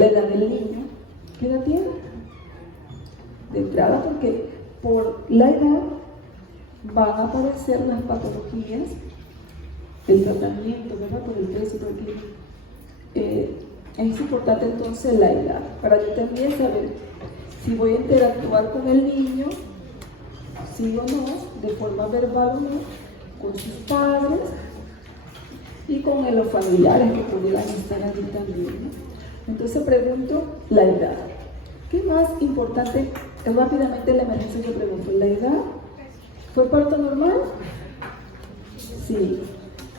la edad del niño. ¿Qué edad tiene? De entrada, porque por la edad van a aparecer las patologías, el tratamiento, ¿verdad? Por el peso, porque es importante entonces la edad, para yo también saber si voy a interactuar con el niño, sí o no, de forma verbal o no, con sus padres y con los familiares que pudieran estar allí también, ¿no? Entonces pregunto la edad. ¿Qué más importante? Rápidamente en la emergencia yo pregunto, ¿la edad? ¿Fue parto normal? Sí.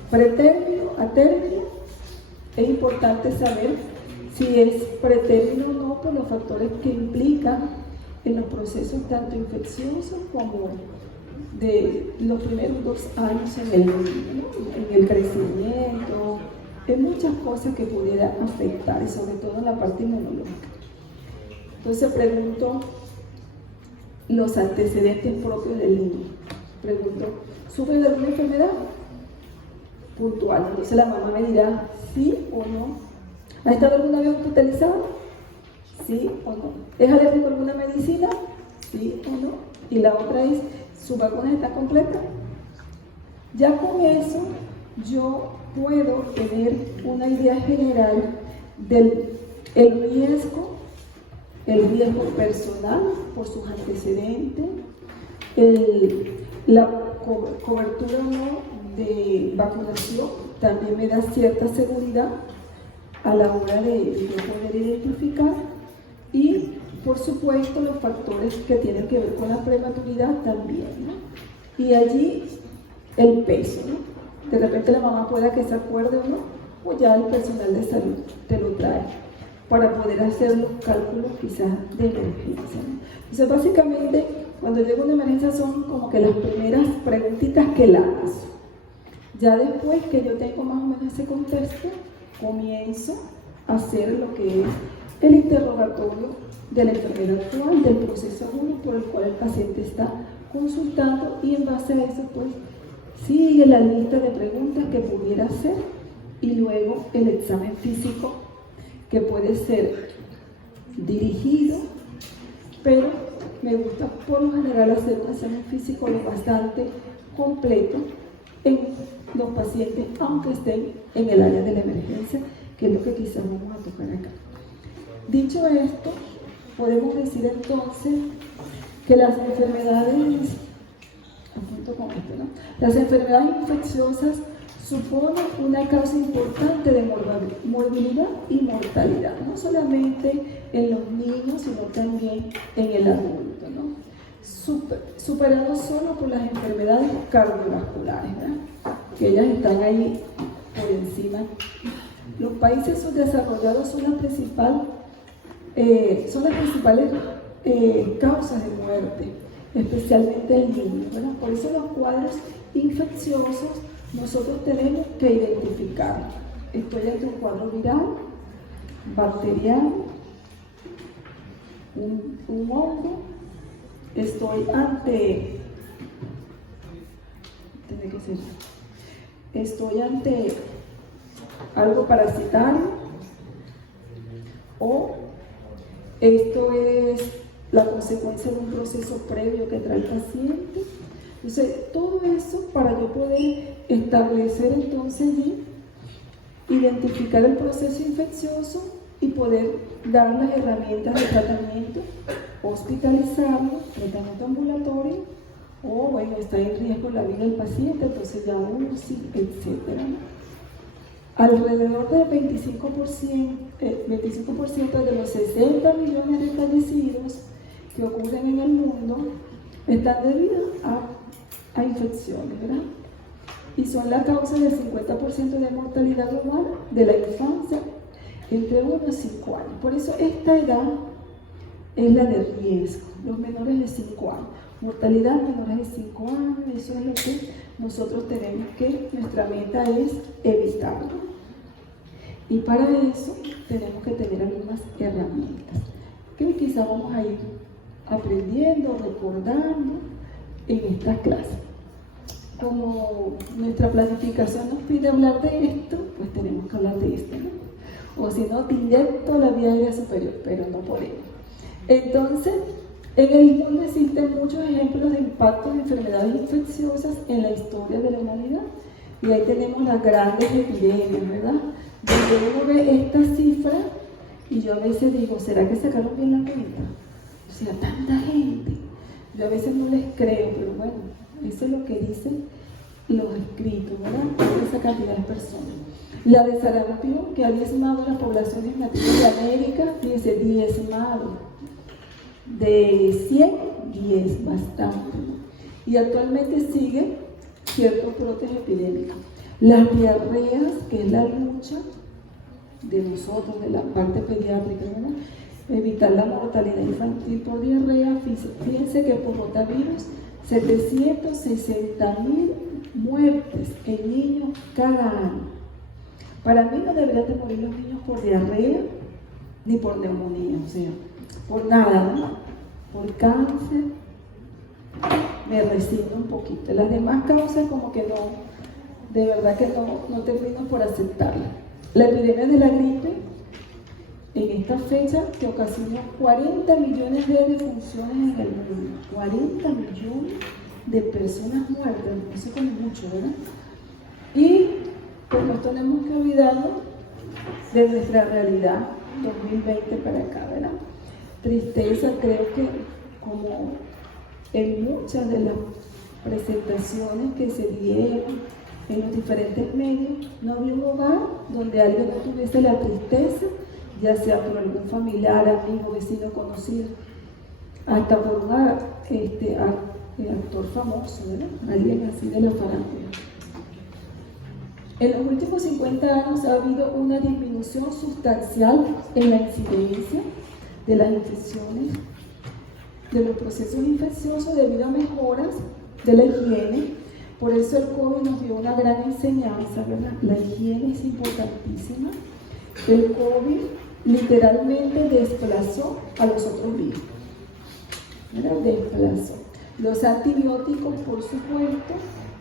¿Pretérmino? ¿A término? Es importante saber si es pretérmino o no por los factores que implican en los procesos tanto infecciosos como de los primeros 2 años en el niño, ¿no? En el crecimiento, en muchas cosas que pudieran afectar, y sobre todo en la parte inmunológica. Entonces pregunto los antecedentes propios del niño. Pregunto, ¿sufre de alguna enfermedad? Puntual. Entonces la mamá me dirá sí o no. ¿Ha estado alguna vez hospitalizado? Sí o no. ¿Es alérgico a alguna medicina? Sí o no. Y la otra es, ¿su vacuna está completa? Ya con eso yo puedo tener una idea general del riesgo personal por sus antecedentes, la cobertura o no de vacunación también me da cierta seguridad a la hora de poder identificar, y por supuesto los factores que tienen que ver con la prematuridad también, ¿no? Y allí el peso, ¿no? De repente la mamá pueda que se acuerde o no, o ya el personal de salud te lo trae para poder hacer los cálculos quizás de emergencia, ¿no? Entonces básicamente cuando llega una emergencia son como que las primeras preguntitas que lanzo. Ya después que yo tengo más o menos ese contexto, comienzo a hacer lo que es el interrogatorio de la enfermedad actual, del proceso agudo por el cual el paciente está consultando, y en base a eso pues sigue la lista de preguntas que pudiera hacer, y luego el examen físico que puede ser dirigido, pero me gusta por lo general hacer un examen físico lo bastante completo en los pacientes, aunque estén en el área de la emergencia, que es lo que quizás vamos a tocar acá. Dicho esto, podemos decir entonces que las enfermedades, junto con esto, ¿no? Las enfermedades infecciosas suponen una causa importante de morbilidad y mortalidad, no solamente en los niños, sino también en el adulto, ¿no? Superado solo por las enfermedades cardiovasculares, ¿verdad? Que ellas están ahí por encima. Los países subdesarrollados son las principales causas de muerte, especialmente en niños, ¿verdad? Por eso los cuadros infecciosos nosotros tenemos que identificar. Estoy ante un cuadro viral, bacteriano, un hongo, estoy ante algo parasitario, o esto es la consecuencia de un proceso previo que trae el paciente. Entonces, todo eso para yo poder establecer entonces allí, identificar el proceso infeccioso y poder dar las herramientas de tratamiento, hospitalizarlo, tratamiento ambulatorio, o bueno, está en riesgo la vida del paciente, entonces ya UCI, etc. Alrededor del 25% de los 60 millones de fallecidos que ocurren en el mundo están debidos a infecciones, ¿verdad? Y son la causa del 50% de mortalidad global de la infancia entre 1 y 5 años. Por eso esta edad es la de riesgo, los menores de 5 años. Mortalidad menores de 5 años, eso es lo que nosotros tenemos que, nuestra meta es evitarlo. Y para eso tenemos que tener algunas herramientas que quizás vamos a ir aprendiendo, recordando en estas clases. Como nuestra planificación nos pide hablar de esto, pues tenemos que hablar de esto, ¿no? o si no, te inyecto la vía aérea superior, pero no podemos. Entonces, en el mundo existen muchos ejemplos de impactos de enfermedades infecciosas en la historia de la humanidad. Y ahí tenemos las grandes epidemias, ¿verdad? Donde uno ve esta cifra y yo a veces digo, ¿será que sacaron bien la cuenta? O sea, tanta gente. Yo a veces no les creo, pero bueno, eso es lo que dicen los escritos, ¿verdad? Esa cantidad de personas. La de sarampión, que ha diezmado las poblaciones nativas de América, fíjense, diezmado. De 100, 10, bastante. Y actualmente sigue ciertos brotes epidémicos. Las diarreas, que es la lucha de nosotros, de la parte pediátrica, ¿verdad? Evitar la mortalidad infantil por diarrea. Fíjense que por rotavirus, 760.000 muertes en niños cada año. Para mí no deberían de morir los niños por diarrea ni por neumonía, o sea, por nada, ¿no? Por cáncer, me resigno un poquito. Las demás causas como que no, de verdad que no termino por aceptarlas. La epidemia de la gripe, en esta fecha, que ocasionó 40 millones de defunciones en el mundo. 40 millones de personas muertas, eso es como mucho, ¿verdad? Y pues no tenemos que olvidarnos de nuestra realidad 2020 para acá, ¿verdad? Tristeza, creo que como en muchas de las presentaciones que se dieron en los diferentes medios, no había un hogar donde alguien no tuviese la tristeza, ya sea por algún familiar, amigo, vecino, conocido, hasta por un actor famoso, ¿verdad? Alguien así de la farándula. En los últimos 50 años ha habido una disminución sustancial en la incidencia de las infecciones, de los procesos infecciosos debido a mejoras de la higiene. Por eso el COVID nos dio una gran enseñanza, ¿verdad? La higiene es importantísima. El COVID literalmente desplazó a los otros virus, ¿verdad? Desplazó. Los antibióticos, por supuesto,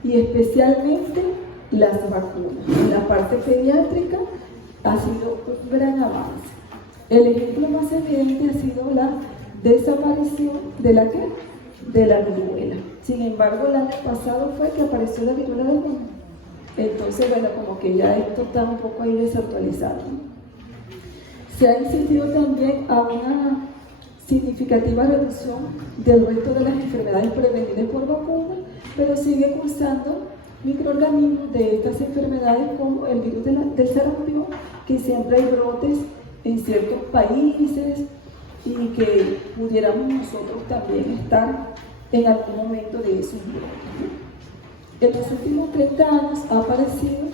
y especialmente las vacunas. En la parte pediátrica ha sido un gran avance. El ejemplo más evidente ha sido la desaparición de la ¿qué? De la viruela. Sin embargo, el año pasado fue que apareció la viruela del mono. Entonces, bueno, como que ya esto está un poco ahí desactualizado. Se ha insistido también a una significativa reducción del resto de las enfermedades prevenidas por vacunas, pero sigue cursando microorganismos de estas enfermedades como el virus del sarampión, que siempre hay brotes en ciertos países y que pudiéramos nosotros también estar en algún momento de esos brotes. En los últimos 30 años ha aparecido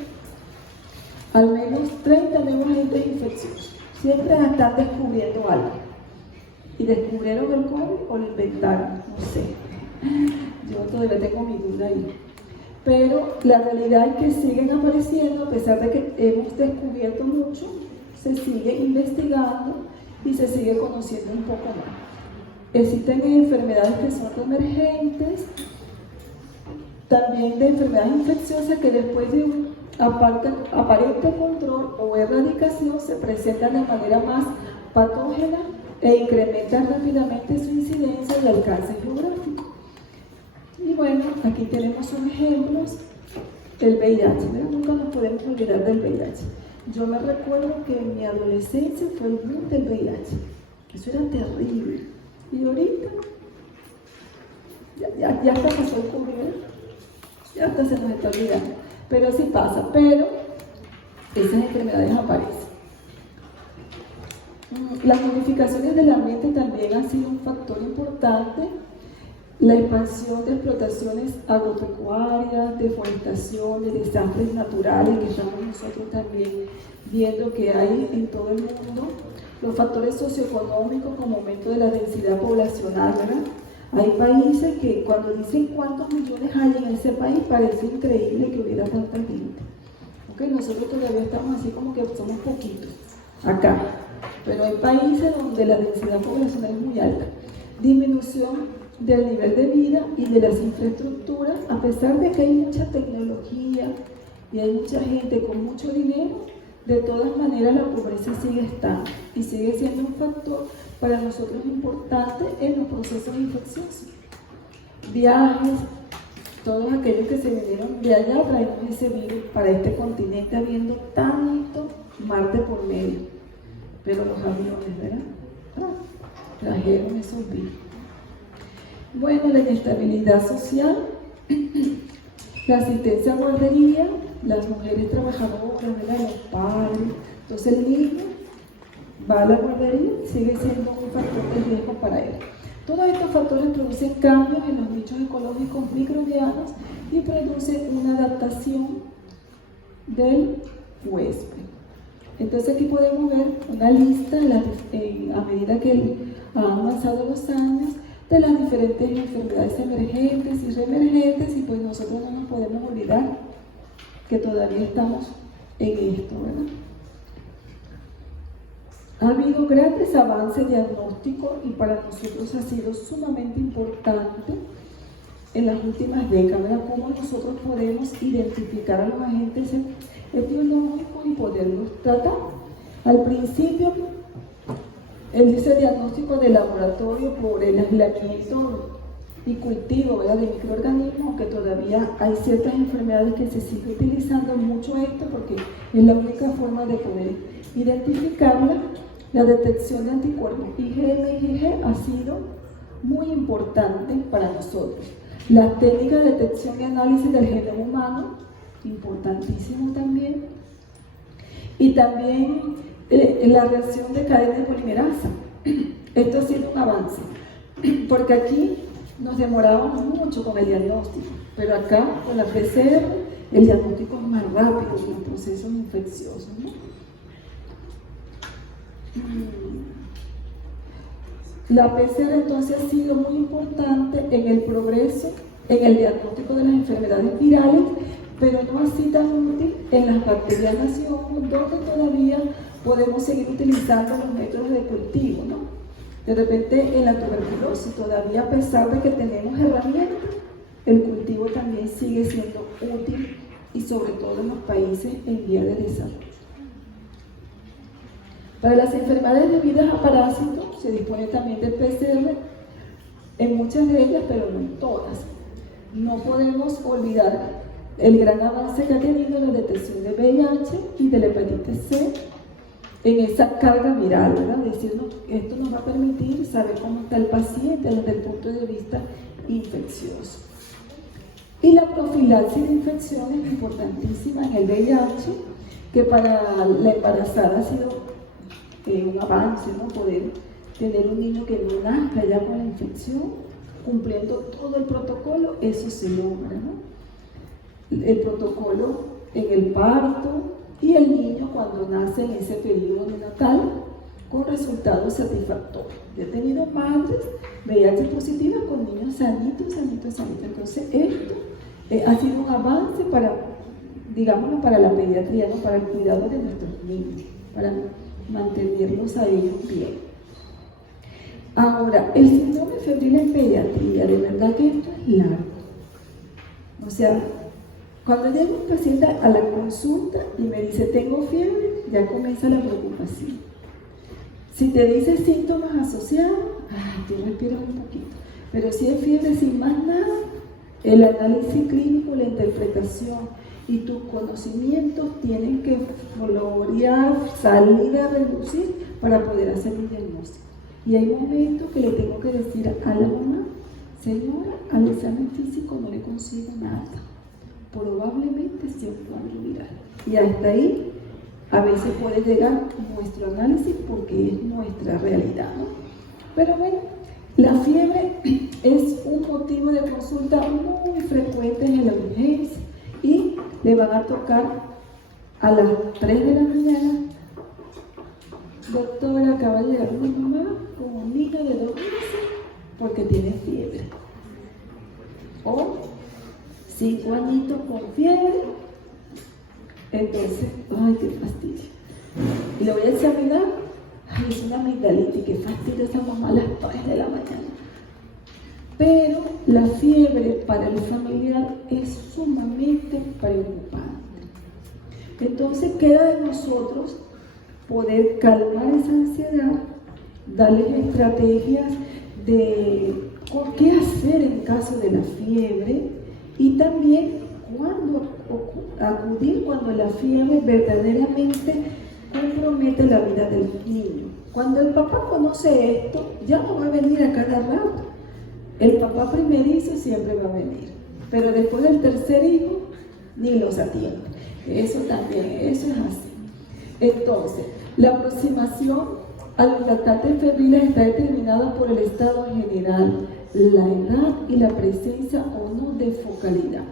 al menos 30 nuevos agentes infecciosos. Siempre están descubriendo algo. ¿Y descubrieron el COVID o lo inventaron? No sé. Yo todavía tengo mi duda ahí. Pero la realidad es que siguen apareciendo, a pesar de que hemos descubierto mucho, se sigue investigando y se sigue conociendo un poco más. Existen enfermedades que son emergentes, también de enfermedades infecciosas que después de un aparente control o erradicación se presentan de manera más patógena e incrementan rápidamente su incidencia y alcance geográfico. Y bueno, aquí tenemos un ejemplo, el VIH, ¿verdad? Nunca nos podemos olvidar del VIH. Yo me recuerdo que en mi adolescencia fue el boom del VIH. Eso era terrible. Y ahorita, ya hasta pasó el COVID, ya hasta se nos está olvidando. Pero sí pasa, pero esas enfermedades aparecen. Las modificaciones del ambiente también han sido un factor importante. La expansión de explotaciones agropecuarias, deforestación, de desastres naturales que estamos nosotros también viendo que hay en todo el mundo. Los factores socioeconómicos como aumento de la densidad poblacional, ¿verdad? Hay países que cuando dicen cuántos millones hay en ese país parece increíble que hubiera tanta gente. ¿Okay? Nosotros todavía estamos así como que somos poquitos acá, pero hay países donde la densidad poblacional es muy alta. Disminución del nivel de vida y de las infraestructuras, a pesar de que hay mucha tecnología y hay mucha gente con mucho dinero, de todas maneras la pobreza sigue estando y sigue siendo un factor para nosotros importante en los procesos infecciosos. Viajes, todos aquellos que se vinieron de allá traemos ese virus para este continente habiendo tanto mar de por medio. Pero los aviones, ¿verdad? Trajeron esos virus. Bueno, la inestabilidad social, la asistencia a guardería, las mujeres trabajadoras, ¿verdad? Los padres. Entonces el niño va a la guardería, sigue siendo un factor de riesgo para él. Todos estos factores producen cambios en los nichos ecológicos microbianos y producen una adaptación del huésped. Entonces aquí podemos ver una lista a medida que han avanzado los años de las diferentes enfermedades emergentes y reemergentes, y pues nosotros no nos podemos olvidar que todavía estamos en esto, ¿verdad? Ha habido grandes avances diagnósticos y para nosotros ha sido sumamente importante en las últimas décadas, ¿verdad? Cómo nosotros podemos identificar a los agentes etiológicos y poderlos tratar. Al principio, él dice diagnóstico de laboratorio por el aislamiento y cultivo, ¿verdad?, de microorganismos, aunque todavía hay ciertas enfermedades que se sigue utilizando mucho esto porque es la única forma de poder identificarla. La detección de anticuerpos IgM y IgG ha sido muy importante para nosotros. La técnica de detección y análisis del genoma humano, importantísimo también. Y también la reacción de cadena de polimerasa. Esto ha sido un avance, porque aquí nos demorábamos mucho con el diagnóstico, pero acá con la PCR el diagnóstico es más rápido que los procesos infecciosos, ¿no? La PCR entonces ha sido muy importante en el progreso, en el diagnóstico de las enfermedades virales, pero no así tan útil en las bacterianas y hongos, donde todavía podemos seguir utilizando los métodos de cultivo, ¿no? De repente en la tuberculosis, todavía a pesar de que tenemos herramientas, el cultivo también sigue siendo útil y sobre todo en los países en vía de desarrollo. Para las enfermedades debidas a parásitos se dispone también del PCR en muchas de ellas, pero no en todas. No podemos olvidar el gran avance que ha tenido la detección de VIH y de la hepatitis C en esa carga viral, ¿verdad? Es decir, esto nos va a permitir saber cómo está el paciente desde el punto de vista infeccioso. Y la profilaxis de infecciones es importantísima en el VIH, que para la embarazada ha sido un avance, ¿no? Poder tener un niño que no nazca ya con la infección, cumpliendo todo el protocolo, eso se logra, ¿no? El protocolo en el parto y el niño cuando nace en ese periodo neonatal con resultados satisfactorios. Yo he tenido madres VIH positivas con niños sanitos. Entonces esto ha sido un avance para, digámoslo, para la pediatría, ¿no? Para el cuidado de nuestros niños, para mantenerlos a ellos bien. Ahora, el síndrome febril en pediatría, de verdad que esto es largo. O sea, cuando llega un paciente a la consulta y me dice tengo fiebre, ya comienza la preocupación. Si te dice síntomas asociados, tú respiras un poquito. Pero si es fiebre sin más nada, el análisis clínico, la interpretación y tus conocimientos tienen que florear, salir a reducir para poder hacer un diagnóstico. Y hay momentos que le tengo que decir a la mamá, señora, al examen físico no le consigo nada. Probablemente sea un cuadro viral. Y hasta ahí a veces puede llegar nuestro análisis porque es nuestra realidad, ¿no? Pero bueno, la fiebre es un motivo de consulta muy frecuente en la urgencia y le van a tocar a las 3 de la mañana. Doctora, acaba de llegar una mamá con un niño de 2 meses porque tiene fiebre. O 5 añitos con fiebre. Entonces, ay, qué fastidio. Y le voy a examinar. Ay, es una amigdalitis, qué fastidio esa mamá a las 3 de la mañana. Pero la fiebre para el familiar es sumamente preocupante, Entonces queda de nosotros poder calmar esa ansiedad, darles estrategias de qué hacer en caso de la fiebre y también cuándo acudir cuando la fiebre verdaderamente compromete la vida del niño. Cuando el papá conoce esto, ya no va a venir a cada rato. El papá primerizo siempre va a venir, pero después del tercer hijo ni los atiende. Eso también, eso es así. Entonces, la aproximación a los lactantes febriles está determinada por el estado general, la edad y la presencia o no de focalidad.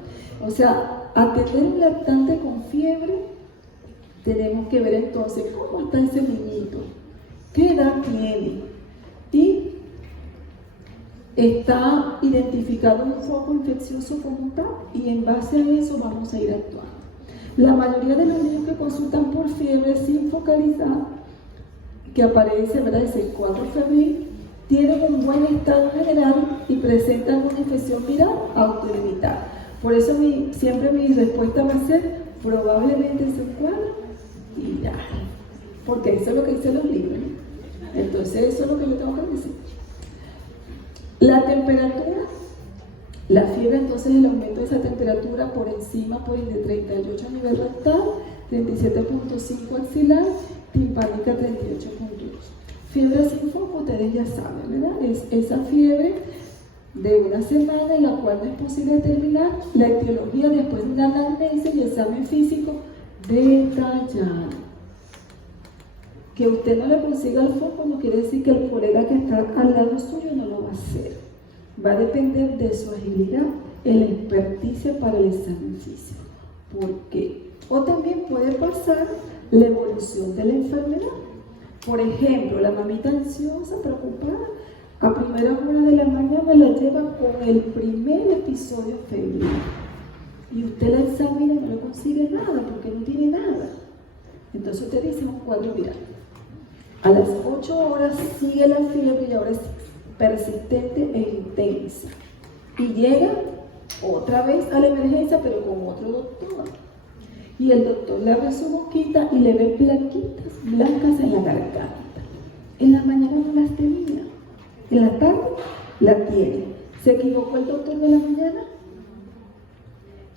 O sea, atender un lactante con fiebre, tenemos que ver entonces cómo está ese niñito, qué edad tiene y está identificado un foco infeccioso como tal y en base a eso vamos a ir actuando. La mayoría de los niños que consultan por fiebre sin focalizar, que aparece, ¿verdad?, ese cuadro febril, tienen un buen estado general y presentan una infección viral autolimitada. Por eso siempre mi respuesta va a ser probablemente secuela viral, porque eso es lo que dicen los libros, ¿no? Entonces eso es lo que yo tengo que decir. La temperatura, la fiebre entonces el aumento de esa temperatura por encima pues de 38 a nivel rectal, 37.5 axilar, timpánica 38.2. Fiebre sin foco, ustedes ya saben, ¿verdad? Es esa fiebre de una semana en la cual no es posible determinar la etiología después de una anamnesis y examen físico detallado. Que usted no le consiga el foco no quiere decir que el colega que está al lado suyo no lo va a hacer. Va a depender de su agilidad en la experticia para el examen físico. ¿Por qué? O también puede pasar la evolución de la enfermedad. Por ejemplo, la mamita ansiosa, preocupada, a primeras horas de la mañana la lleva con el primer episodio febril. Y usted la examina y no le consigue nada porque no tiene nada. Entonces usted dice un cuadro viral. A las 8 horas sigue la fiebre y ahora es persistente e intensa. Y llega otra vez a la emergencia, pero con otro doctor. Y el doctor le abre su boquita y le ve plaquitas blancas en la garganta. En la mañana no las tenía. En la tarde la tiene. ¿Se equivocó el doctor de la mañana?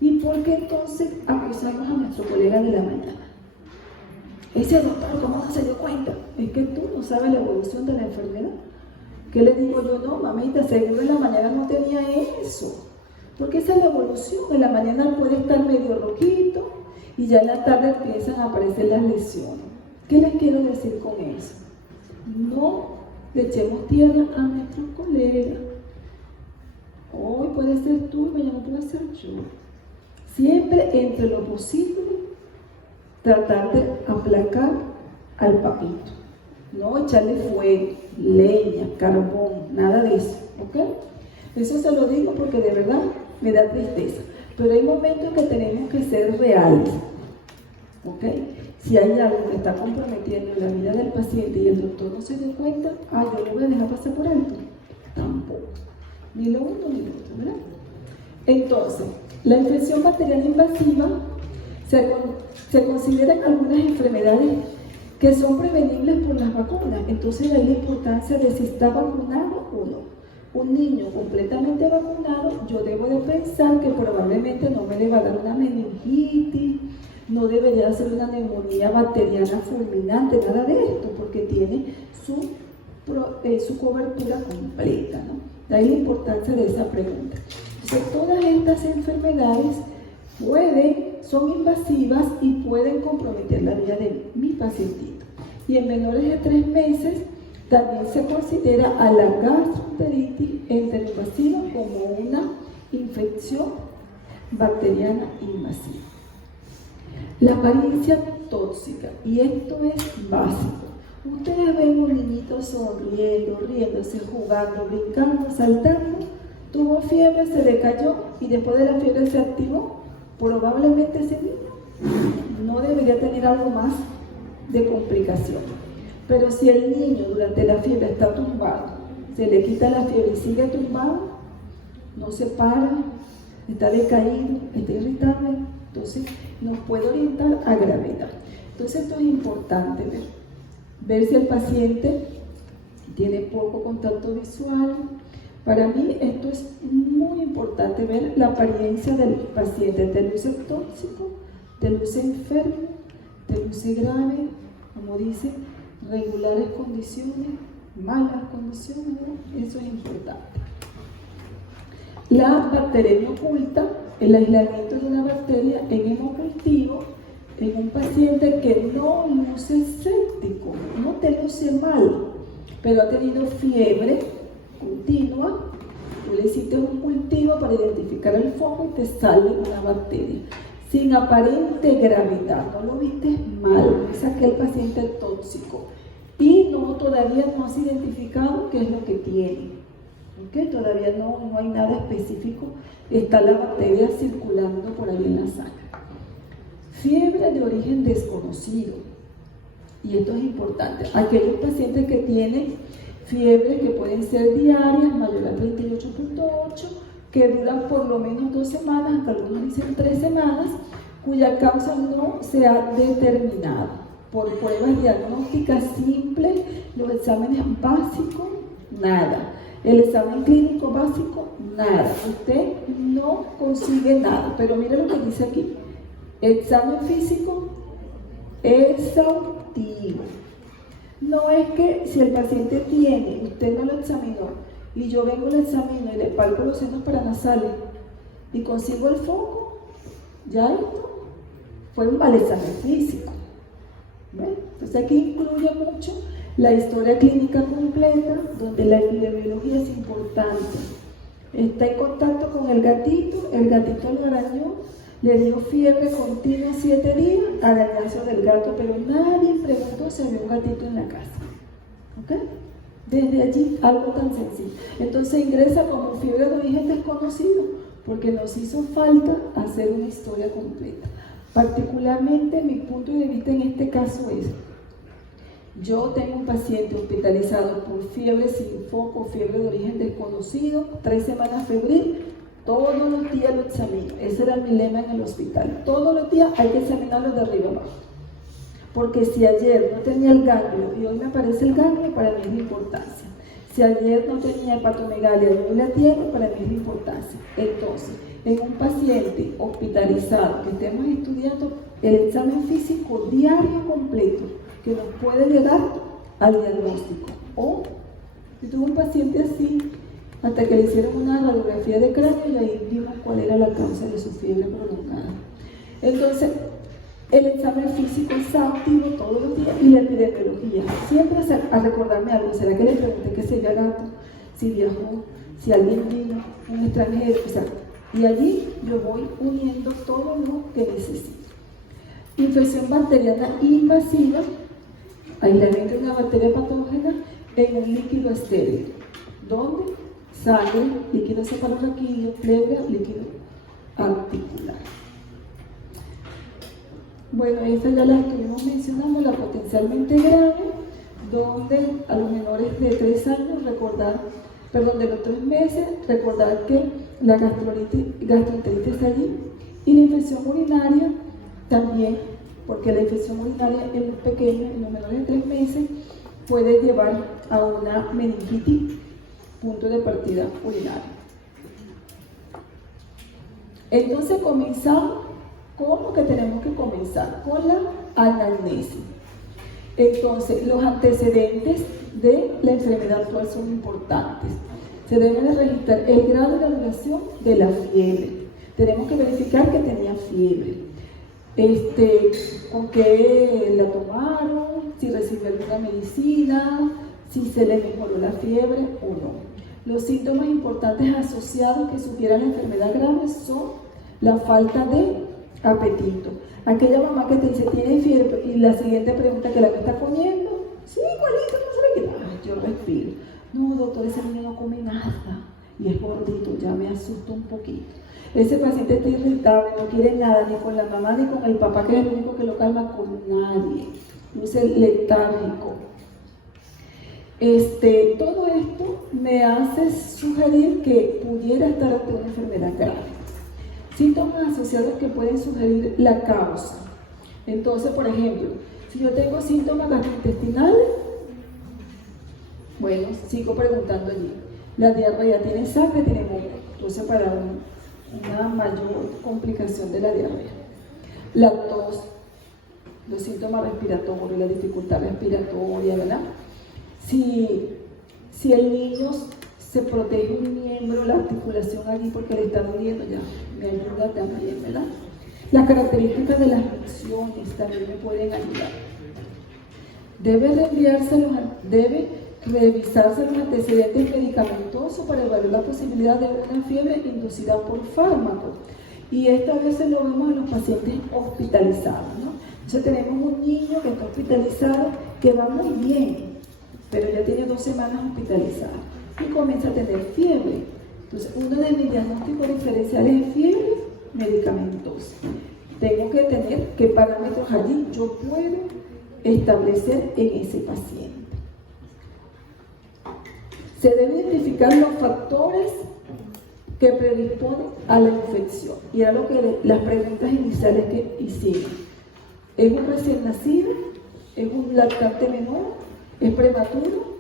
¿Y por qué entonces acusamos a nuestro colega de la mañana? Ese doctor, ¿cómo no se dio cuenta? Es que tú no sabes la evolución de la enfermedad. ¿Qué le digo yo? No, mamita, seguro en la mañana no tenía eso. Porque esa es la evolución. En la mañana puede estar medio rojito y ya en la tarde empiezan a aparecer las lesiones. ¿Qué les quiero decir con eso? No le echemos tierra a nuestros colegas. Hoy puede ser tú y mañana puede ser yo. Siempre entre lo posible tratar de aplacar al papito. No echarle fuego, leña, carbón, nada de eso, ¿ok? Eso se lo digo porque de verdad me da tristeza. Pero hay momentos que tenemos que ser reales, ¿ok? Si hay algo que está comprometiendo la vida del paciente y el doctor no se da cuenta, yo lo voy a dejar pasar por alto. Tampoco. Ni lo uno ni lo otro, ¿verdad? Entonces, la infección bacteriana invasiva se consideran algunas enfermedades que son prevenibles por las vacunas. Entonces, de ahí la importancia de si está vacunado o no. Un niño completamente vacunado, yo debo de pensar que probablemente no me le va a dar una meningitis, no debería ser una neumonía bacteriana fulminante, nada de esto, porque tiene su cobertura completa, ¿no? De ahí la importancia de esa pregunta. Entonces, todas estas enfermedades son invasivas y pueden comprometer la vida de mi pacientito. Y en menores de 3 meses también se considera a la gastroenteritis enteroinvasiva como una infección bacteriana invasiva. La apariencia tóxica, y esto es básico. Ustedes ven un niñito sonriendo, riéndose, jugando, brincando, saltando, tuvo fiebre, se decayó y después de la fiebre se activó. Probablemente ese niño no debería tener algo más de complicación. Pero si el niño durante la fiebre está tumbado, se le quita la fiebre y sigue tumbado, no se para, está decaído, está irritable, Entonces, nos puede orientar a gravedad. Entonces, esto es importante, ver si el paciente tiene poco contacto visual. Para mí, esto es muy importante, ver la apariencia del paciente. ¿Te luce tóxico? ¿Te luce enfermo? ¿Te luce grave? Como dice, regulares condiciones, malas condiciones, ¿no? Eso es importante. La bacteria oculta, el aislamiento de una bacteria en hemocultivo en un paciente que no luce séptico, no te luce mal, pero ha tenido fiebre continua. Tú le hiciste un cultivo para identificar el foco y te sale una bacteria sin aparente gravedad, no lo viste mal, es aquel paciente tóxico y todavía no has identificado qué es lo que tiene, ¿okay? Todavía no hay nada específico, está la bacteria circulando por ahí en la sangre. Fiebre de origen desconocido, y esto es importante, aquellos pacientes que tienen fiebre que pueden ser diarias, mayor a 38.8, que duran por lo menos 2 semanas, hasta algunos dicen 3 semanas, cuya causa no se ha determinado. Por pruebas diagnósticas simples, los exámenes básicos, nada. El examen clínico básico, nada. Usted no consigue nada. Pero mire lo que dice aquí. Examen físico exhaustivo. No es que si el paciente tiene, usted no lo examinó, y yo vengo, lo examino y le palpo los senos paranasales y consigo el foco, ya esto fue un mal examen físico. ¿Ven? Entonces aquí incluye mucho la historia clínica completa, donde la epidemiología es importante. Está en contacto con el gatito lo arañó, le dio fiebre continua 7 días, arañazo del gato, pero nadie preguntó si había un gatito en la casa. ¿Ok? Desde allí, algo tan sencillo. Entonces ingresa como fiebre de origen desconocido, porque nos hizo falta hacer una historia completa. Particularmente, mi punto de vista en este caso es, yo tengo un paciente hospitalizado por fiebre sin foco, fiebre de origen desconocido, 3 semanas febril, todos los días lo examino. Ese era mi lema en el hospital. Todos los días hay que examinarlo de arriba abajo. Porque si ayer no tenía el ganglio y hoy me aparece el ganglio, para mí es la importancia. Si ayer no tenía hepatomegalia y hoy la tiene, para mí es la importancia. Entonces, en un paciente hospitalizado que estemos estudiando, el examen físico diario completo que nos puede llegar al diagnóstico. O si tuve un paciente así, hasta que le hicieron una radiografía de cráneo y ahí vimos cuál era la causa de su fiebre prolongada. Entonces, el examen físico exhaustivo todos los días y la epidemiología. Siempre a recordarme algo. ¿Será que le pregunté que se había gato? Si viajó, si alguien vino, un extranjero, o sea, y allí yo voy uniendo todo lo que necesito. Infección bacteriana invasiva, aislamiento de una bacteria patógena en un líquido estéril. ¿Dónde? Sangre, líquido cefalorraquídeo, pleura, líquido articular. Bueno, esta ya la estuvimos mencionando, la potencialmente grave, donde a los menores de 3 años de los 3 meses, recordar que la gastroenteritis está allí, y la infección urinaria también, porque la infección urinaria en los pequeños, en los menores de 3 meses, puede llevar a una meningitis, punto de partida urinaria. Entonces comenzamos. ¿Cómo que tenemos que comenzar? Con la anamnesis. Entonces, los antecedentes de la enfermedad actual son importantes. Se debe de registrar el grado y la duración de la fiebre. Tenemos que verificar que tenía fiebre. Con qué la tomaron, si recibió alguna medicina, si se le mejoró la fiebre o no. Los síntomas importantes asociados que sugieran la enfermedad grave son la falta de apetito. Aquella mamá que te dice tiene fiebre y la siguiente pregunta que la que está comiendo, sí, igualito, no sé qué. Ay, yo respiro. No, doctor, ese niño no come nada y es gordito, ya me asusto un poquito. Ese paciente está irritable, no quiere nada, ni con la mamá ni con el papá, que es el único que lo calma, con nadie. Luce letárgico. Todo esto me hace sugerir que pudiera estar ante una enfermedad grave. Síntomas asociados que pueden sugerir la causa. Entonces, por ejemplo, si yo tengo síntomas gastrointestinales, bueno, sigo preguntando allí. La diarrea tiene sangre, tiene moco. Entonces, para una mayor complicación de la diarrea. La tos, los síntomas respiratorios, la dificultad respiratoria, ¿verdad? Si el niño se protege un miembro, la articulación allí porque le está doliendo, ya me ayuda también, ¿verdad? Las características de las funciones también me pueden ayudar. Debe revisarse los antecedentes medicamentosos para evaluar la posibilidad de una fiebre inducida por fármaco. Y esto a veces lo vemos en los pacientes hospitalizados, ¿no? Entonces tenemos un niño que está hospitalizado, que va muy bien, pero ya tiene 2 semanas hospitalizado y comienza a tener fiebre. Entonces, uno de mis diagnósticos diferenciales es fiebre medicamentosa. Tengo que tener qué parámetros allí yo puedo establecer en ese paciente. Se deben identificar los factores que predisponen a la infección. Y era lo que las preguntas iniciales que hicimos. ¿Es un recién nacido? ¿Es un lactante menor? ¿Es prematuro?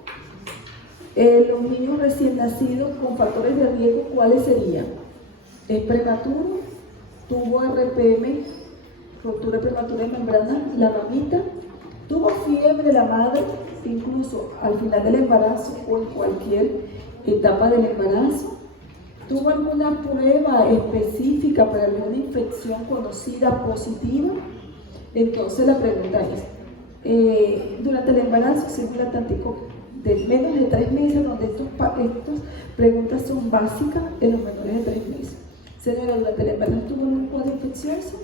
Los niños recién nacidos con factores de riesgo, ¿cuáles serían? ¿Es prematuro? ¿Tuvo RPM, ruptura prematura de membrana, la mamita? ¿Tuvo fiebre la madre, incluso al final del embarazo o en cualquier etapa del embarazo? ¿Tuvo alguna prueba específica para alguna infección conocida positiva? Entonces la pregunta es, durante el embarazo, si es un lactantico de menos de 3 meses, donde estas preguntas son básicas en los menores de 3 meses. Señora, durante el embarazo, ¿tuvo algún cuadro infeccioso?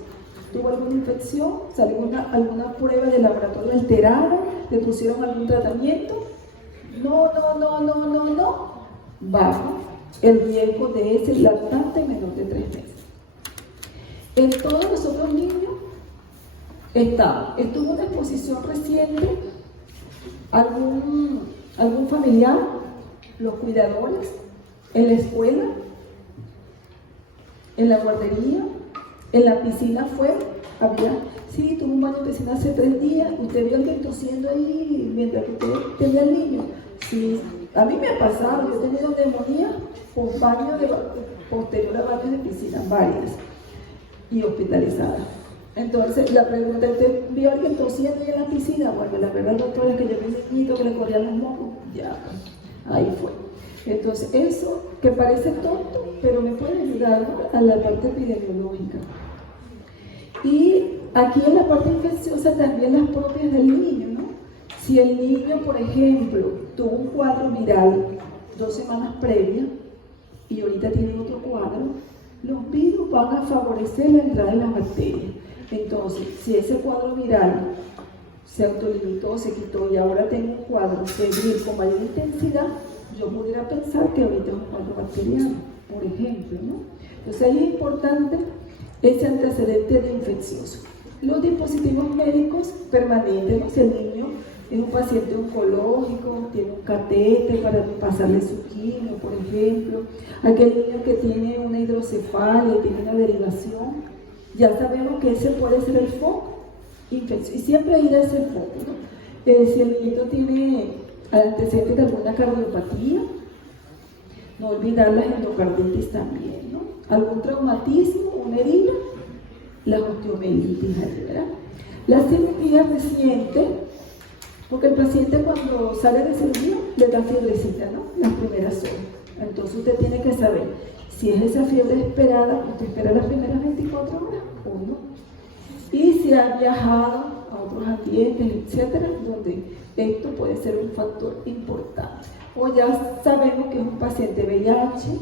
¿Tuvo alguna infección? ¿Salió alguna prueba de laboratorio alterada? ¿Le pusieron algún tratamiento? No. Bajo el riesgo de ese lactante menor de 3 meses. En todos los otros niños estuvo una exposición reciente, algún familiar, los cuidadores, en la escuela, en la guardería, en la piscina sí, tuvo un baño de piscina hace 3 días, usted vio alguien tosiendo ahí mientras que usted tenía al niño. Sí, a mí me ha pasado, yo he tenido neumonía por posterior a baños de piscina, varias, y hospitalizada. Entonces, la pregunta, ¿usted vio a alguien tosiendo ahí en la piscina? Bueno, la verdad, doctora, es que yo vi un niñito que le corrían los mocos, ya, ahí fue. Entonces, eso que parece tonto, pero me puede ayudar a la parte epidemiológica. Y aquí en la parte infecciosa también las propias del niño, ¿no? Si el niño, por ejemplo, tuvo un cuadro viral 2 semanas previas y ahorita tiene otro cuadro, los virus van a favorecer la entrada de las bacterias. Entonces, si ese cuadro viral se autolimitó, se quitó y ahora tengo un cuadro febril con mayor intensidad, yo pudiera pensar que ahorita es un cuadro bacteriano, por ejemplo, ¿no? Entonces, ahí es importante ese antecedente de infeccioso. Los dispositivos médicos permanentes, ¿no? Si el niño es un paciente oncológico, tiene un catete para pasarle su quimio, por ejemplo, aquel niño que tiene una hidrocefalia, tiene una derivación, ya sabemos que ese puede ser el foco infeccioso, y siempre ir a ese foco, ¿no? Si el niño tiene antecedentes de alguna cardiopatía, no olvidar las endocarditis también, ¿no? Algún traumatismo, una herida, la osteomielitis, ¿verdad? Las cirugías recientes, porque el paciente cuando sale de cirugía le da fiebrecita, ¿no? Las primeras horas. Entonces usted tiene que saber si es esa fiebre esperada, usted espera las primeras 24 horas o no. Y si ha viajado a otros ambientes, etcétera, donde esto puede ser un factor importante. O ya sabemos que es un paciente VIH,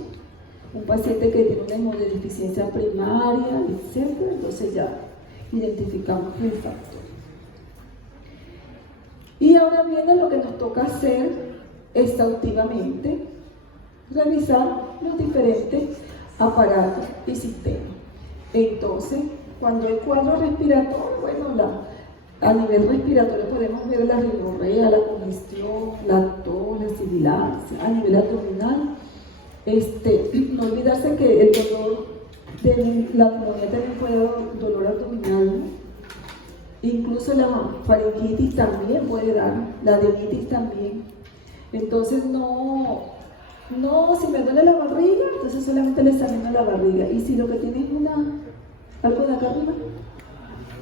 un paciente que tiene una inmunodeficiencia primaria, etcétera, entonces ya identificamos el factor. Y ahora viene lo que nos toca hacer exhaustivamente, revisar los diferentes aparatos y sistemas. Entonces, cuando hay cuadro respiratorio, bueno, a nivel respiratorio podemos ver la rinorrea, la congestión, la tos, la sibilancia. A nivel abdominal, no olvidarse que el dolor La neumonía también puede dar dolor abdominal, ¿no? Incluso la faringitis también puede dar, la adenitis también. Entonces no, si me duele la barriga, entonces solamente le examino la barriga. Y si lo que tiene es algo de acá arriba,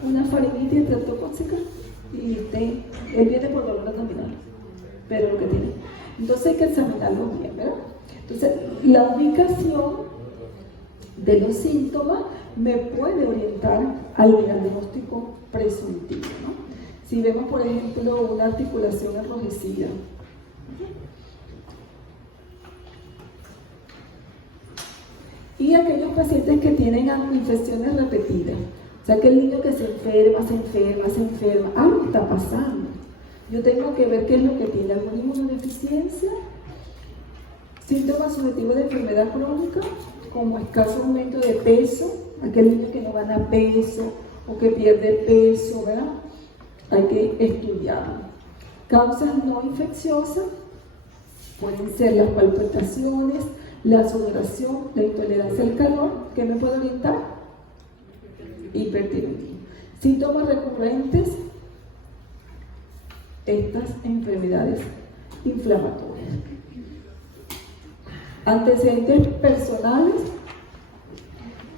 una faringitis estreptocócica, y él viene por dolor abdominal, pero lo que tiene. Entonces hay que examinarlo bien, ¿verdad? Entonces la ubicación de los síntomas me puede orientar al diagnóstico presuntivo, ¿no? Si vemos, por ejemplo, una articulación enrojecida, y aquellos pacientes que tienen infecciones repetidas, o sea, que el niño que se enferma, algo está pasando. Yo tengo que ver qué es lo que tiene, alguna inmunodeficiencia, síntomas subjetivos de enfermedad crónica, como escaso aumento de peso, aquel niño que no gana peso o que pierde peso, ¿verdad? Hay que estudiarlo. Causas no infecciosas pueden ser las palpitaciones, la sudoración, la intolerancia al calor. ¿Qué me puede orientar? Hipertiroidismo. Síntomas recurrentes, estas enfermedades inflamatorias. Antecedentes personales,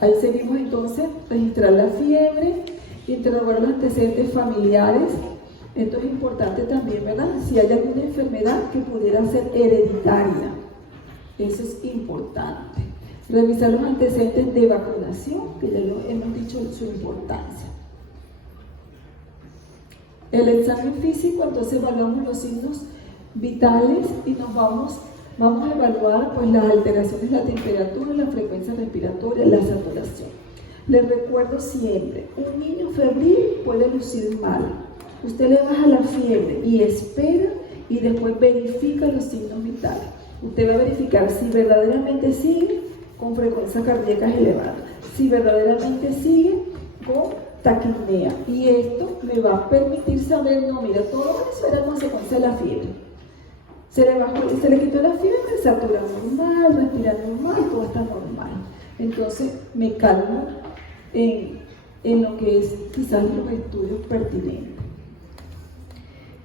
ahí seguimos entonces, registrar la fiebre, interrogar los antecedentes familiares. Esto es importante también, ¿verdad? Si hay alguna enfermedad que pudiera ser hereditaria, eso es importante. Revisar los antecedentes de vacunación, que ya lo hemos dicho su importancia. El examen físico, entonces evaluamos los signos vitales y vamos a evaluar pues, las alteraciones de la temperatura, la frecuencia respiratoria, la saturación. Les recuerdo siempre, un niño febril puede lucir mal. Usted le baja la fiebre y espera y después verifica los signos vitales. Usted va a verificar si verdaderamente sigue con frecuencia cardíaca elevada, si verdaderamente sigue con taquipnea. Y esto me va a permitir saber, no, mira, todo eso era consecuencia de la fiebre. Se le quitó la fiebre, satura normal, respira normal, todo está normal. Entonces me calmo en lo que es quizás los estudios pertinentes.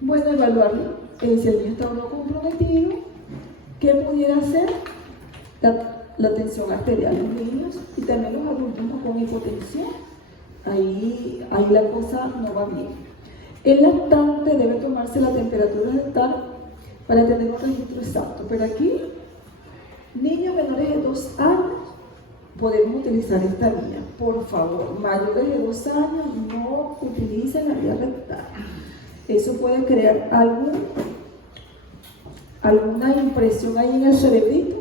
Bueno, evaluar si el niño está o no comprometido. ¿Qué pudiera ser? La tensión arterial en los niños y también los adultos con hipotensión. Ahí la cosa no va bien. El lactante debe tomarse la temperatura rectal para tener un registro exacto. Pero aquí, niños menores de 2 años, podemos utilizar esta vía. Por favor, mayores de 2 años no utilicen la vía rectal. Eso puede crear alguna impresión ahí en el cerebrito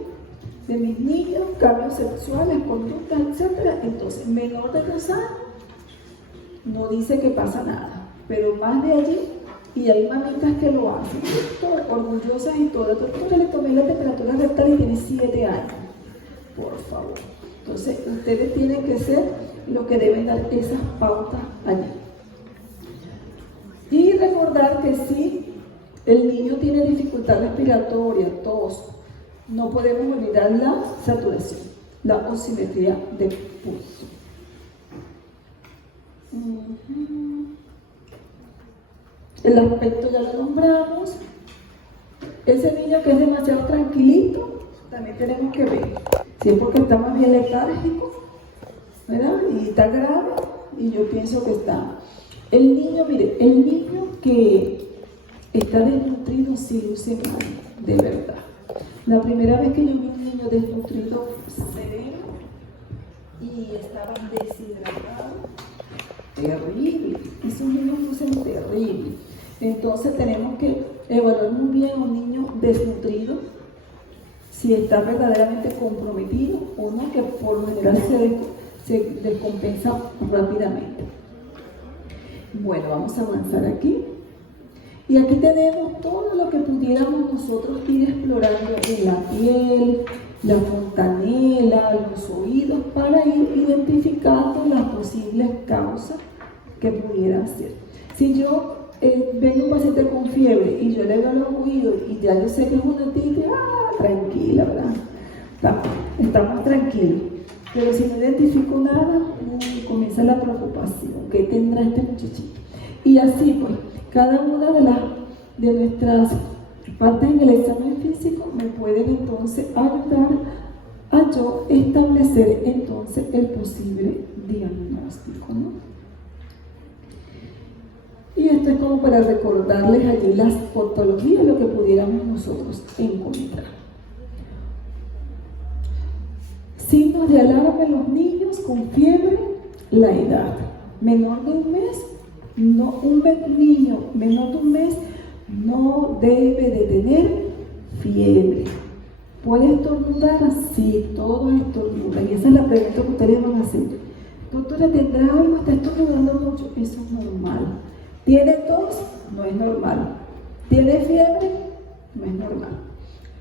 de mis niños, cambios sexuales, conductas, etc. Entonces, menor de 2 años no dice que pasa nada, pero más de allí, y hay mamitas que lo hacen, orgullosas y todo. Doctora, le tomé la temperatura rectal y tiene 7 años. Por favor. Entonces, ustedes tienen que ser los que deben dar esas pautas allí. Y recordar que si el niño tiene dificultad respiratoria, tos, no podemos olvidar la saturación, la oximetría de pulso. El aspecto ya lo nombramos. Ese niño que es demasiado tranquilito, también tenemos que ver si es porque está más bien letárgico, ¿verdad? Y está grave, y yo pienso que está. El niño, mire, el niño que está desnutrido sí luce mal, de verdad. La primera vez que yo vi un niño desnutrido severo y estaba deshidratado, terrible. Esos niños lucen terrible. Entonces tenemos que evaluar muy bien a un niño desnutrido, si está verdaderamente comprometido o no, que por lo general se descompensa rápidamente. Bueno, vamos a avanzar aquí. Y aquí tenemos todo lo que pudiéramos nosotros ir explorando en la piel, la fontanela, los oídos, para ir identificando las posibles causas que pudieran ser. Si yo vengo un paciente con fiebre y yo le veo los oídos y ya yo sé que es una otitis, tranquila, ¿verdad? Estamos tranquilos. Pero si no identifico nada, comienza la preocupación. ¿Qué tendrá este muchachito? Y así pues, cada una de nuestras partes en el examen físico me pueden entonces ayudar a yo establecer entonces el posible diagnóstico, ¿no? Y esto es como para recordarles allí las patologías, lo que pudiéramos nosotros encontrar. Signos de alarma en los niños con fiebre, la edad. Menor de un mes, niño menor de un mes no debe de tener fiebre. ¿Puede estornudar? Sí, todos estornudan. Y esa es la pregunta que ustedes van a hacer. Doctora, ¿tendrá algo? ¿Está estornudando mucho? Eso es normal. ¿Tiene tos? No es normal. ¿Tiene fiebre? No es normal.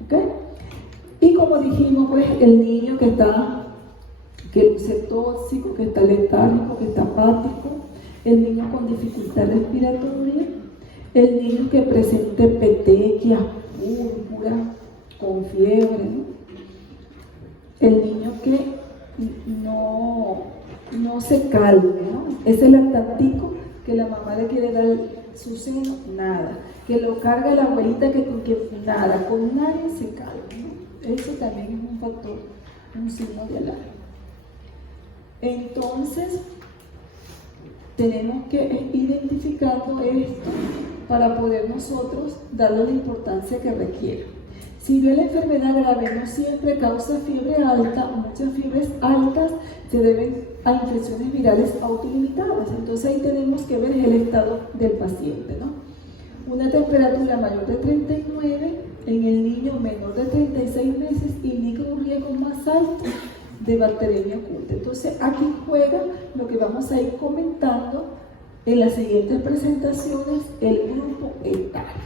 ¿Ok? Y como dijimos, pues, el niño que luce tóxico, que está letárgico, que está apático, el niño con dificultad respiratoria, el niño que presente petequias, púrpura, con fiebre, ¿no? El niño que no se calme, ¿no? Ese lactantico que la mamá le quiere dar su seno, nada. Que lo carga la abuelita, que nada, con nadie se calma, ¿no? Eso también es un factor, un signo de alarma. Entonces, tenemos que ir identificando esto para poder nosotros darle la importancia que requiere. Si bien la enfermedad grave no siempre causa fiebre alta, muchas fiebres altas se deben a infecciones virales autolimitadas. Entonces ahí tenemos que ver el estado del paciente, ¿no? Una temperatura mayor de 39 en el niño menor de 36 meses indica un riesgo más alto de bacteriemia oculta. Entonces aquí juega lo que vamos a ir comentando en las siguientes presentaciones, el grupo etario.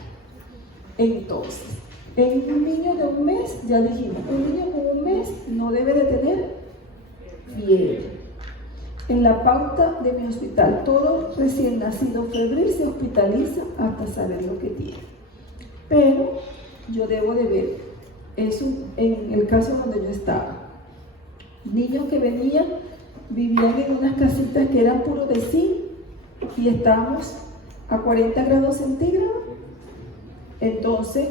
Entonces, en un niño de un mes, ya dijimos, un niño con un mes no debe de tener fiebre. En la pauta de mi hospital, todo recién nacido febril se hospitaliza hasta saber lo que tiene. Pero yo debo de ver, eso en el caso donde yo estaba, niños que vivían en unas casitas que eran puro de zinc y estábamos a 40 grados centígrados. Entonces,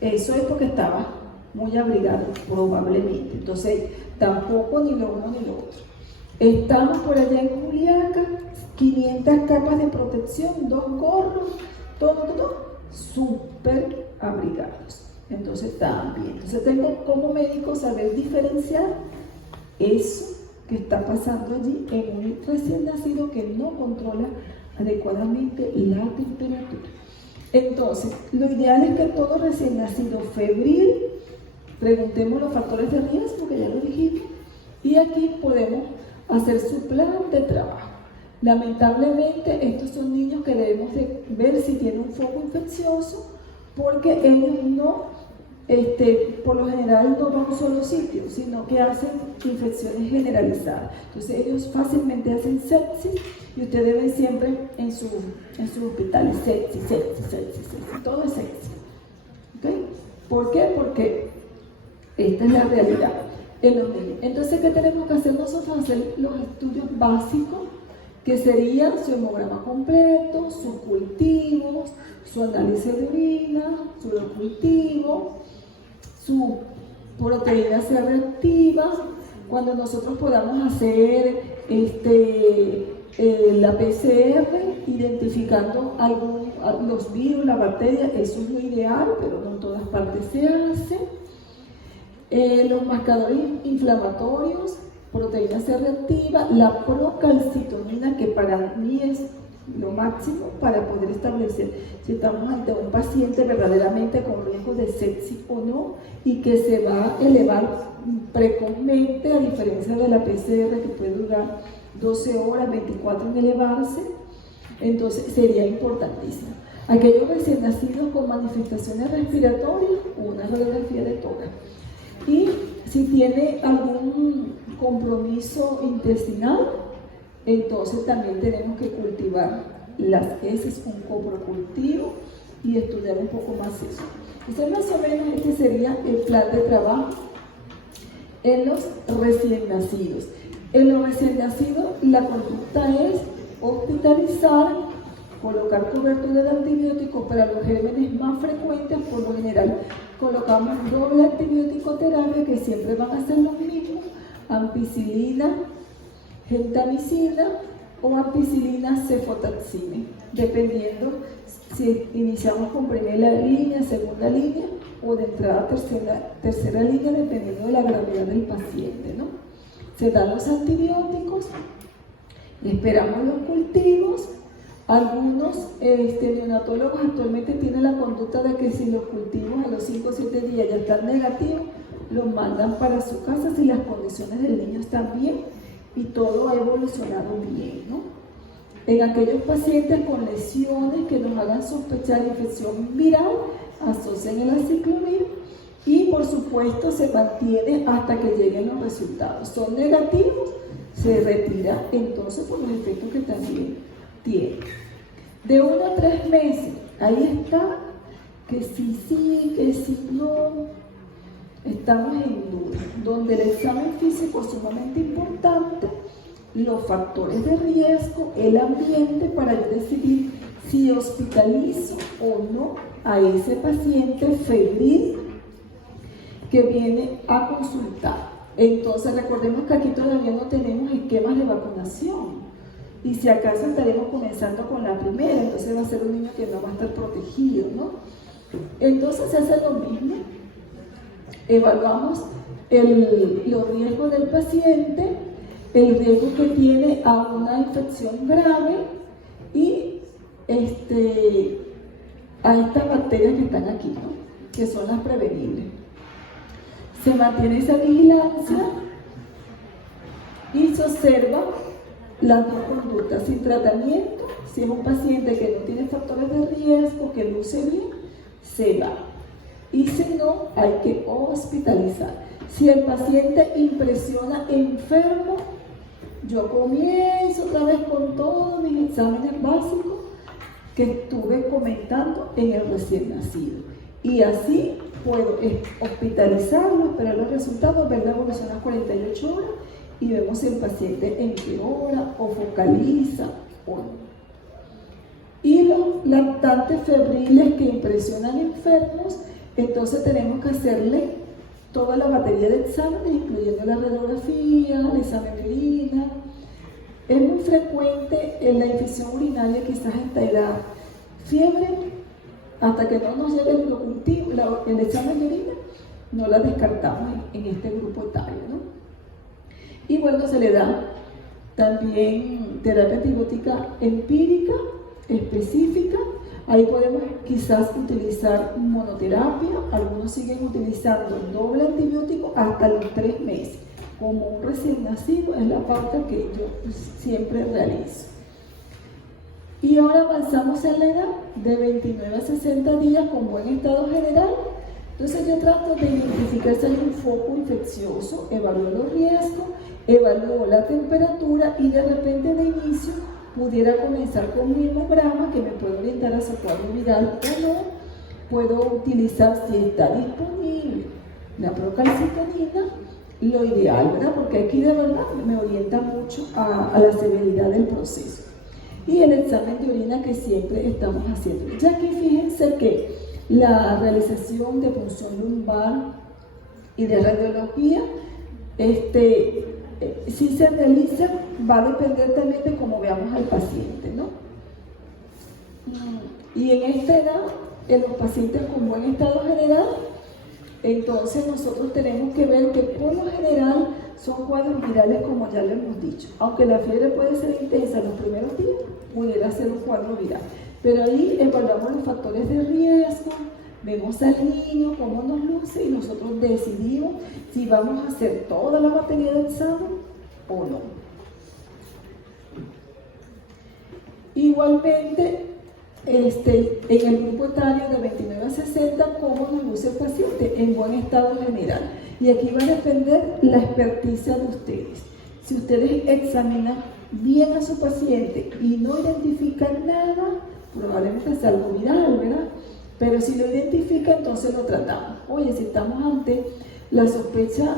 eso es porque estaba muy abrigado, probablemente. Entonces, tampoco ni lo uno ni lo otro. Estamos por allá en Juliaca, 500 capas de protección, 2 gorros, todo, súper abrigados. Entonces, también. Entonces, tengo como médico saber diferenciar eso que está pasando allí en un recién nacido que no controla adecuadamente la temperatura. Entonces, lo ideal es que todo recién nacido febril, preguntemos los factores de riesgo, que ya lo dijimos, y aquí podemos hacer su plan de trabajo. Lamentablemente, estos son niños que debemos de ver si tienen un foco infeccioso, porque ellos por lo general no van a un solo sitio, sino que hacen infecciones generalizadas. Entonces ellos fácilmente hacen sepsis y ustedes ven siempre en sus hospitales sepsis, todo es sepsis. ¿Okay? ¿Por qué? Porque esta es la realidad en los niños. Entonces, ¿qué tenemos que hacer nosotros? Hacer los estudios básicos, que serían su hemograma completo, sus cultivos, su análisis de orina, su cultivo, su proteína C reactiva. Cuando nosotros podamos hacer la PCR, identificando los virus, la bacteria, eso es lo ideal, pero no en todas partes se hace. Los marcadores inflamatorios, proteína C reactiva, la procalcitonina, que para mí es lo máximo para poder establecer si estamos ante un paciente verdaderamente con riesgo de sepsis o no, y que se va a elevar precozmente, a diferencia de la PCR, que puede durar 12 horas, 24 en elevarse. Entonces sería importantísimo. Aquellos recién nacidos con manifestaciones respiratorias, una radiografía de tórax. Y si tiene algún compromiso intestinal, entonces también tenemos que cultivar las heces con coprocultivo y estudiar un poco más eso. Entonces, más o menos este sería el plan de trabajo. en los recién nacidos. En los recién nacidos la conducta es hospitalizar, colocar cobertura de antibióticos para los gérmenes más frecuentes. Por lo general colocamos doble antibiótico terapia, que siempre van a ser los mismos: ampicilina, gentamicina o ampicilina cefotaxime, dependiendo si iniciamos con primera línea, segunda línea o de entrada tercera línea, dependiendo de la gravedad del paciente, ¿no? Se dan los antibióticos, esperamos los cultivos. Algunos neonatólogos actualmente tienen la conducta de que si los cultivos a los 5 o 7 días ya están negativos, los mandan para su casa si las condiciones del niño están bien y todo ha evolucionado bien, ¿no? En aquellos pacientes con lesiones que nos hagan sospechar infección viral, asocian el aciclovir y por supuesto se mantiene hasta que lleguen los resultados. Son negativos, se retira entonces por los efectos que también tiene. De 1 a 3 meses, ahí está, que sí, que sí, no. Estamos en duda, donde el examen físico es sumamente importante, los factores de riesgo, el ambiente, para yo decidir si hospitalizo o no a ese paciente febril que viene a consultar. Entonces recordemos que aquí todavía no tenemos esquemas de vacunación y si acaso estaremos comenzando con la primera, entonces va a ser un niño que no va a estar protegido, ¿no? Entonces se hace lo mismo. Evaluamos los riesgos del paciente, el riesgo que tiene a una infección grave y a estas bacterias que están aquí, ¿no? Que son las prevenibles. Se mantiene esa vigilancia y se observa las dos conductas. Sin tratamiento, si es un paciente que no tiene factores de riesgo, que luce bien, se va. Y si no, hay que hospitalizar. Si el paciente impresiona enfermo, yo comienzo otra vez con todos mis exámenes básicos que estuve comentando en el recién nacido. Y así puedo hospitalizarlo, esperar los resultados, ver la evolución a las 48 horas y vemos si el paciente empeora o focaliza o no. Y los lactantes febriles que impresionan enfermos, entonces tenemos que hacerle toda la batería de exámenes, incluyendo la radiografía, el examen de orina. Es muy frecuente en la infección urinaria, quizás en esta edad, fiebre, hasta que no nos llegue el examen de orina, no la descartamos en este grupo etario, ¿no? Y bueno, se le da también terapia antibiótica empírica, específica. Ahí podemos quizás utilizar monoterapia, algunos siguen utilizando doble antibiótico hasta los 3 meses. Como un recién nacido es la pauta que yo siempre realizo. Y ahora avanzamos en la edad de 29 a 60 días con buen estado general. Entonces yo trato de identificar si hay un foco infeccioso, evalúo los riesgos, evalúo la temperatura y de repente de inicio pudiera comenzar con un hemograma que me puede orientar a su cuadro viral o no. Puedo utilizar, si está disponible, la procalcitonina, lo ideal, ¿verdad? Porque aquí de verdad me orienta mucho a la severidad del proceso. Y el examen de orina que siempre estamos haciendo. Ya que fíjense que la realización de punción lumbar y de radiología, si se realiza, va a depender también de cómo veamos al paciente, ¿no? Y en esta edad, en los pacientes con buen estado general, entonces nosotros tenemos que ver que por lo general son cuadros virales, como ya lo hemos dicho. Aunque la fiebre puede ser intensa en los primeros días, pudiera ser un cuadro viral. Pero ahí evaluamos los factores de riesgo, vemos al niño, cómo nos luce y nosotros decidimos si vamos a hacer toda la batería de examen o no. Igualmente, en el grupo etario de 29 a 60, cómo nos luce el paciente en buen estado general. Y aquí va a depender la experticia de ustedes. Si ustedes examinan bien a su paciente y no identifican nada, probablemente sea algo viral, ¿verdad? Pero si lo identifica, entonces lo tratamos. Oye, si estamos ante la sospecha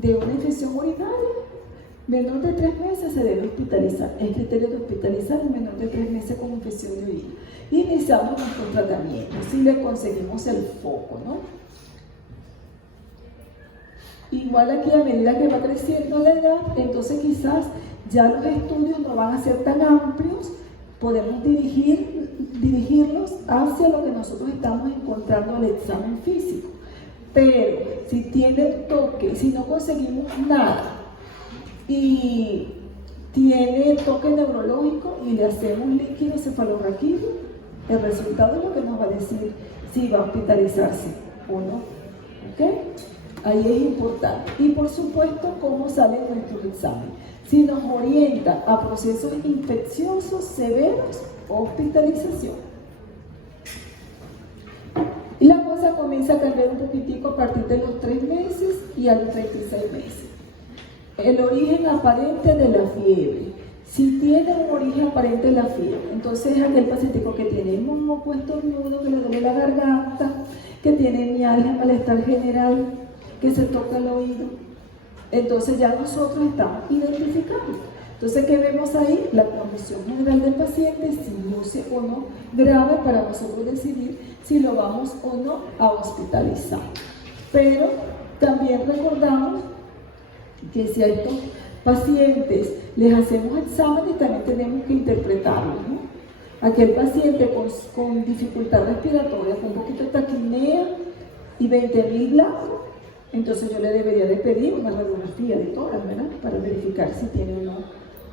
de una infección urinaria, menor de 3 meses se debe hospitalizar. Es criterio de hospitalizar un menor de 3 meses con infección de orina. Iniciamos nuestro tratamiento, si le conseguimos el foco, ¿no? Igual aquí, a medida que va creciendo la edad, entonces quizás ya los estudios no van a ser tan amplios, podemos dirigirlos hacia lo que nosotros estamos encontrando al examen físico. Pero si tiene toque, si no conseguimos nada y tiene toque neurológico y le hacemos líquido cefalorraquídeo, el resultado es lo que nos va a decir si va a hospitalizarse o no. ¿Ok? Ahí es importante. Y por supuesto, cómo sale nuestro examen. Si nos orienta a procesos infecciosos severos, hospitalización. Y la cosa comienza a cambiar un poquitico a partir de los 3 meses y a los 36 meses. El origen aparente de la fiebre. Si tiene un origen aparente de la fiebre, entonces es aquel paciente que tiene moco, estornudo, que le duele la garganta, que tiene mialgia, malestar general, que se toca el oído. Entonces ya nosotros estamos identificando. Entonces, ¿qué vemos ahí? La condición general del paciente, si luce o no grave, para nosotros decidir si lo vamos o no a hospitalizar. Pero también recordamos que si a estos pacientes les hacemos exámenes, también tenemos que interpretarlos, ¿no? Aquel paciente con dificultad respiratoria, con un poquito de taquipnea y 20.000 blancos, entonces yo le debería de pedir una radiografía de tórax, ¿verdad? Para verificar si tiene o no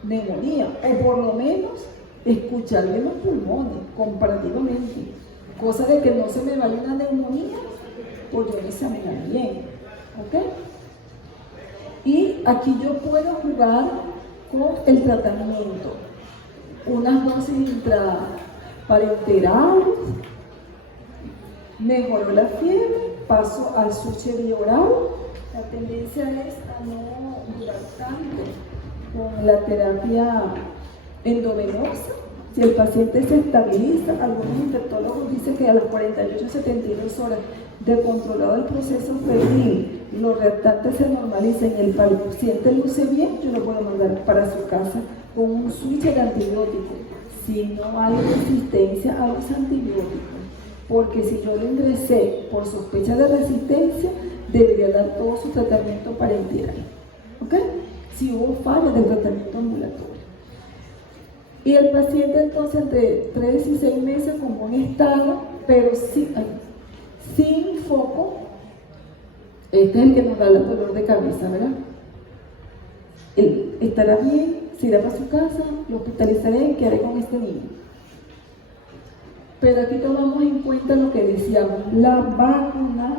neumonía, o por lo menos escucharle los pulmones comparativamente, cosa de que no se me vaya una neumonía por yo no examinar bien, ¿ok? Y aquí yo puedo jugar con el tratamiento, unas dosis intraparenterales, mejoró la fiebre, paso al suche bioral. La tendencia es a no durar tanto con la terapia endovenosa. Si el paciente se estabiliza, algunos infectólogos dicen que a las 48-72 horas de controlado el proceso febril, los reactantes se normalizan y el paciente luce bien, yo lo puedo mandar para su casa con un switch de antibióticos. Si no hay resistencia a los antibióticos, porque si yo lo ingresé por sospecha de resistencia, debería dar todo su tratamiento parenteral. ¿Ok? Si hubo fallas del tratamiento ambulatorio. Y el paciente entonces entre 3 y 6 meses con buen estado, pero sin foco. Este es el que nos da el dolor de cabeza, ¿verdad? Él estará bien, se irá para su casa, lo hospitalizaré y quedaré con este niño. Pero aquí tomamos en cuenta lo que decíamos, las vacunas,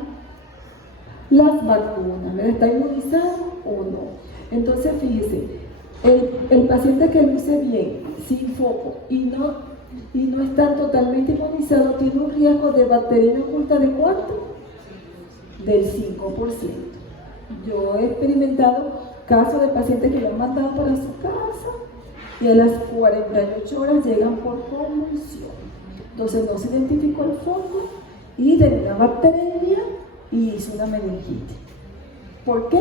¿verdad? ¿Está inmunizado o no? Entonces, fíjese, el paciente que luce bien, sin foco y no está totalmente inmunizado, tiene un riesgo de bacteriemia oculta ¿de cuánto? Del 5%. Yo he experimentado casos de pacientes que lo han mandado para su casa y a las 48 horas llegan por convulsión. Entonces no se identificó el foco y de una bacteria y hizo una meningitis. ¿Por qué?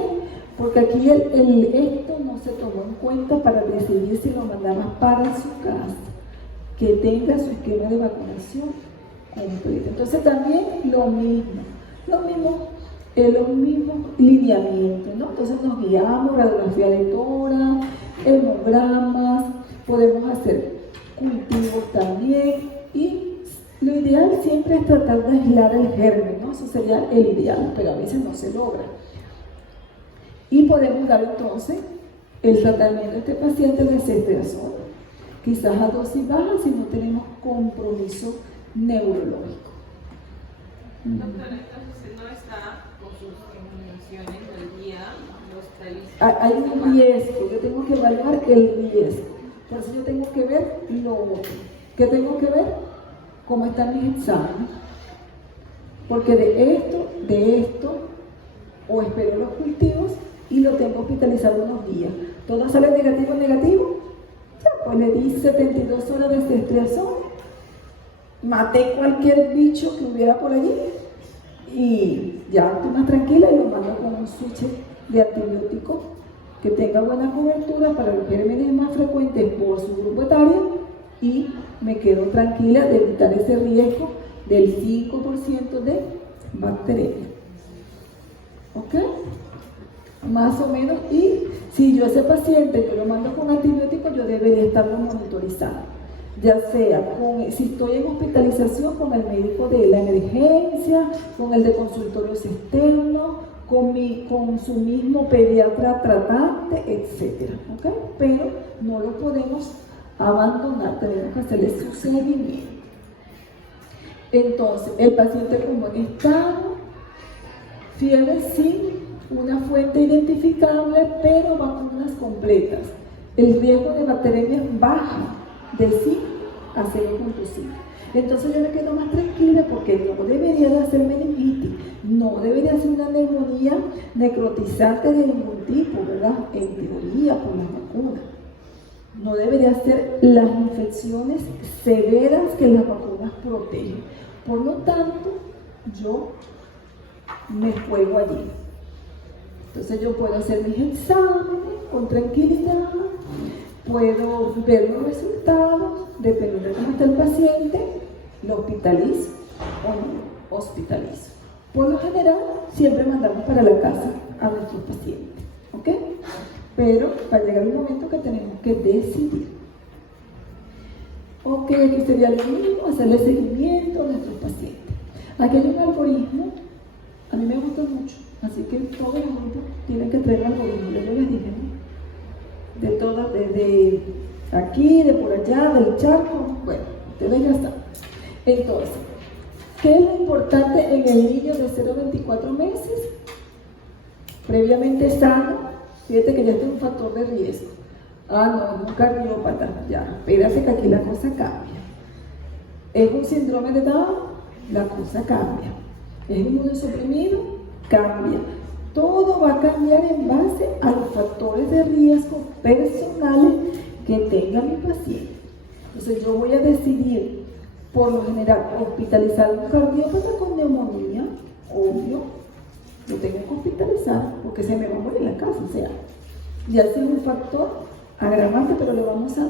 Porque aquí esto no se tomó en cuenta para decidir si lo mandaba para su casa, que tenga su esquema de vacunación completo. Entonces también los mismos lineamientos, ¿no? Entonces nos guiamos, radiografía de tórax, hemogramas, podemos hacer cultivos también y lo ideal siempre es tratar de aislar el germen, ¿no? Eso sería el ideal, pero a veces no se logra. Y podemos dar entonces el tratamiento de este paciente de ceftriaxona, quizás a dosis baja si no tenemos compromiso neurológico. Doctora, entonces no está con sus inmunizaciones del día, no está listo. Hay un riesgo, yo tengo que evaluar el riesgo. Por eso yo tengo que ver lo otro. ¿Qué tengo que ver? Cómo están mis exámenes. Porque de esto, o espero los cultivos y lo tengo hospitalizado unos días. Todo sale negativo, ya, pues le di 72 horas de ceftriaxona, maté cualquier bicho que hubiera por allí y ya estoy más tranquila y lo mando con un switch de antibióticos que tenga buena cobertura para los gérmenes más frecuentes por su grupo etario y me quedo tranquila de evitar ese riesgo del 5% de bacterias. ¿Ok? Más o menos, y si yo ese paciente yo lo mando con antibióticos, yo debería estarlo monitorizando, ya sea si estoy en hospitalización, con el médico de la emergencia, con el de consultorios externos, con su mismo pediatra tratante, etc. ¿Okay? Pero no lo podemos abandonar, tenemos que hacerle su seguimiento. Entonces, el paciente con buen estado, fiebre sin una fuente identificable, pero vacunas completas. El riesgo de bacteremia baja de 5 a 0.5. Entonces yo me quedo más tranquila porque no debería de hacer meningitis, no debería hacer una neumonía necrotizante de ningún tipo, ¿verdad? En teoría, por las vacunas. No debería ser las infecciones severas que las vacunas protegen. Por lo tanto, yo me juego allí. Entonces yo puedo hacer mis exámenes con tranquilidad, puedo ver los resultados, dependiendo de cómo está el paciente, lo hospitalizo o no hospitalizo. Por lo general, siempre mandamos para la casa a nuestros pacientes, ¿ok? Pero va a llegar un momento que tenemos que decidir. Ok, aquí sería lo mismo, hacerle seguimiento a nuestros pacientes. Aquí hay un algoritmo, a mí me gusta mucho, así que todos los grupos tienen que traer algoritmo, yo les dije, ¿no? De todas, desde aquí, de por allá, del charco, bueno, ustedes ya saben. Entonces, ¿qué es lo importante en el niño de 0 a 24 meses? Previamente sano, fíjate que ya está un factor de riesgo. Ah, no, es un cardiópata, ya, espérate que aquí la cosa cambia. Es un síndrome de Down, la cosa cambia. Es inmunosuprimido, cambia. Todo va a cambiar en base a los factores de riesgo personales que tenga mi paciente. Entonces yo voy a decidir, por lo general, hospitalizar a un cardiópata con neumonía, obvio, lo tengo que hospitalizar porque se me va a morir en la casa, o sea, ya es un factor agravante, pero lo vamos a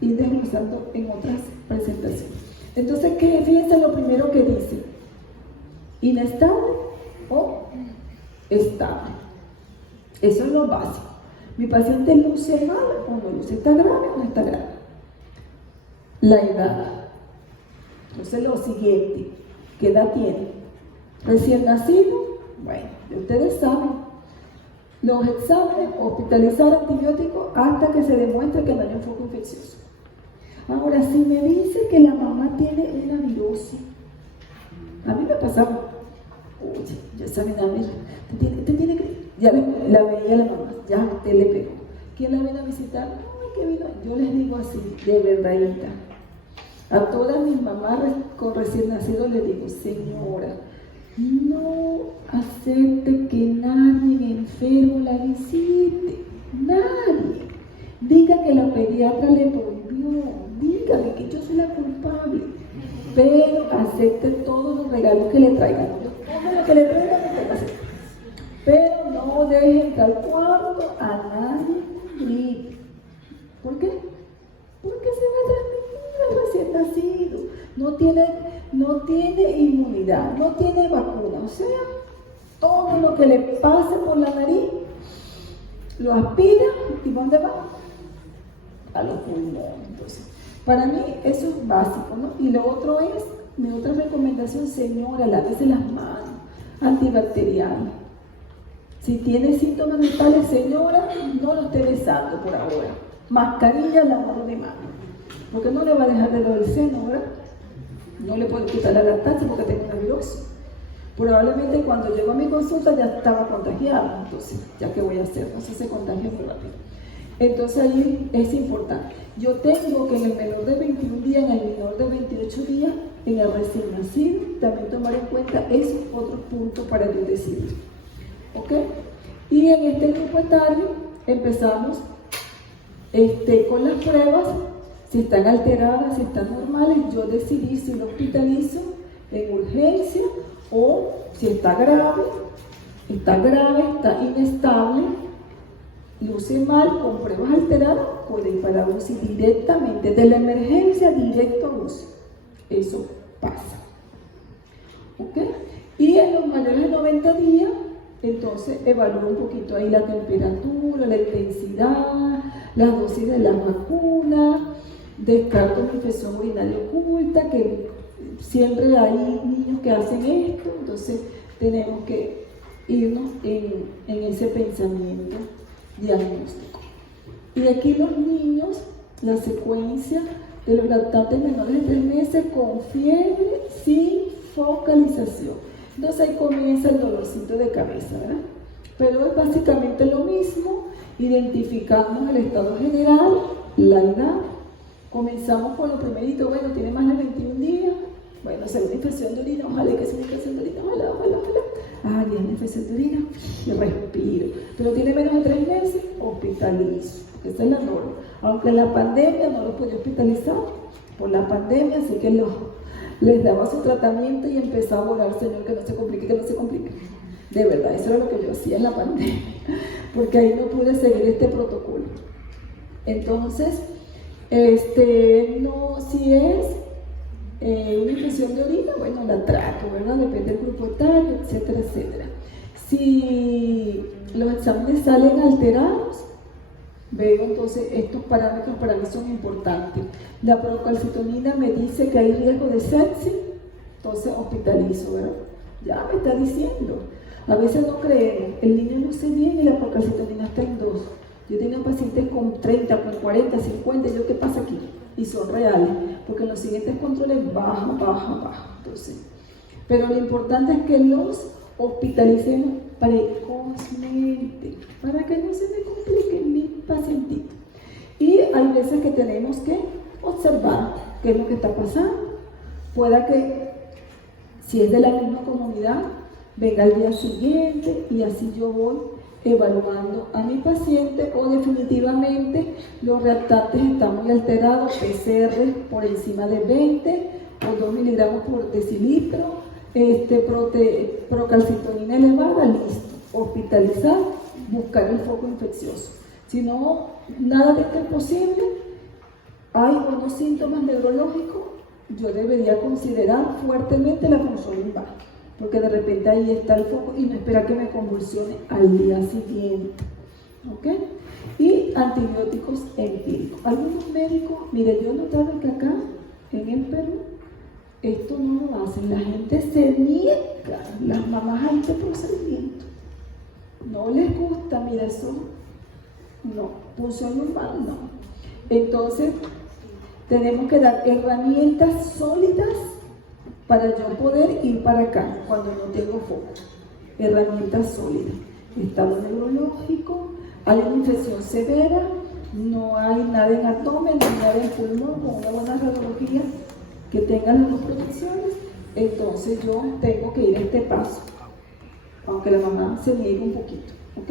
ir desglosando en otras presentaciones. Entonces, fíjense lo primero que dice, inestable o estable. Eso es lo básico. Mi paciente luce mal o no luce, está grave o no está grave. La edad. Entonces, lo siguiente, ¿qué edad tiene? Recién nacido, bueno, ustedes saben. Los exámenes, hospitalizar antibióticos hasta que se demuestre que no hay un foco infeccioso. Ahora, si me dice que la mamá tiene una virosis, a mí me pasaba, oye, ya saben, a mí, te tiene que, ya la veía la mamá, ya usted le pegó. ¿Quién la viene a visitar? Ay, ¿qué vino? Yo les digo así, de verdadita. A todas mis mamás con recién nacidos les digo, señora, no acepte que nadie enfermo la visite, nadie. Diga que la pediatra le prohibió, dígale que yo soy la culpable, pero acepte todos los regalos que le traigan. Todo lo que le traigan, pero no deje entrar al cuarto a nadie con gripe. ¿Por qué? Porque se va a transmitir al recién nacido. No tiene inmunidad, no tiene vacuna, o sea, todo lo que le pase por la nariz lo aspira y ¿dónde va? A los pulmones. Entonces, para mí eso es básico, ¿no? Y lo otro es, mi otra recomendación, señora, lávese las manos, antibacterial. Si tiene síntomas mentales, señora, no lo esté besando por ahora. Mascarilla, lavado de manos, porque no le va a dejar de doler el seno, ¿verdad? No le puedo quitar la lactancia porque tengo una virosis. Probablemente cuando llego a mi consulta ya estaba contagiada, entonces, ¿ya qué voy a hacer? Entonces se contagia muy rápido. Entonces ahí es importante. Yo tengo que en el menor de 21 días, en el menor de 28 días, en el recién nacido, también tomar en cuenta esos otros puntos para yo decidir. ¿Ok? Y en este grupo etario empezamos con las pruebas. Si están alteradas, si están normales, yo decidí si lo hospitalizo en urgencia o si está grave, está grave, está inestable, luce mal, con pruebas alteradas, puede ir para UCI directamente, de la emergencia directo a UCI. Eso pasa. ¿Ok? Y en los mayores de 90 días, entonces evalúo un poquito ahí la temperatura, la intensidad, las dosis de las vacunas, descarto una infección urinaria oculta, que siempre hay niños que hacen esto, entonces tenemos que irnos en ese pensamiento diagnóstico. Y aquí los niños, la secuencia de los lactantes menores de 3 meses con fiebre sin focalización. Entonces ahí comienza el dolorcito de cabeza, ¿verdad? Pero es básicamente lo mismo, identificamos el estado general, la edad, comenzamos con lo primerito, bueno, tiene más de 21 días, bueno, segunda infección de orina, ojalá que sea una infección de orina, ojalá. Ah, tiene infección de orina, y respiro. Pero tiene menos de 3 meses, hospitalizo. Esa es la norma. Aunque en la pandemia no lo podía hospitalizar, por la pandemia, así que les daba su tratamiento y empezaba a orar, Señor, que no se complique, que no se complique. De verdad, eso era lo que yo hacía en la pandemia, porque ahí no pude seguir este protocolo. Entonces, no, si es una infección de orina, bueno, la trato, ¿verdad? Depende del grupo etario, etcétera, etcétera. Si los exámenes salen alterados, veo entonces estos parámetros para mí son importantes. La procalcitonina me dice que hay riesgo de sepsis, entonces hospitalizo, ¿verdad? Ya me está diciendo. A veces no creemos, el niño luce bien y la procalcitonina está en 2. Yo tengo pacientes con 30, con 40, 50, ¿yo qué pasa aquí? Y son reales, porque en los siguientes controles baja. Entonces, pero lo importante es que los hospitalicemos precozmente, para que no se me complique mi pacientito. Y hay veces que tenemos que observar qué es lo que está pasando. Pueda que, si es de la misma comunidad, venga al día siguiente y así yo voy evaluando a mi paciente, o definitivamente los reactantes están muy alterados, PCR por encima de 20 o 2 miligramos por decilitro, procalcitonina elevada, listo, hospitalizar, buscar el foco infeccioso. Si no, nada de esto es posible, hay unos síntomas neurológicos, yo debería considerar fuertemente la función lumbar, porque de repente ahí está el foco y no espera que me convulsione al día siguiente. ¿Ok? Y antibióticos empíricos. Algunos médicos, mire, yo he notado que acá en el Perú esto no lo hacen, la gente se niega, las mamás a este procedimiento. No les gusta, mira, eso no, función lumbar no. Entonces, tenemos que dar herramientas sólidas para yo poder ir para acá cuando no tengo foco. Herramientas sólidas. Estado neurológico, hay una infección severa, no hay nada en abdomen, no hay nada en pulmón, con una buena radiología que tenga las dos protecciones, entonces yo tengo que ir a este paso, aunque la mamá se niegue un poquito. ¿Ok?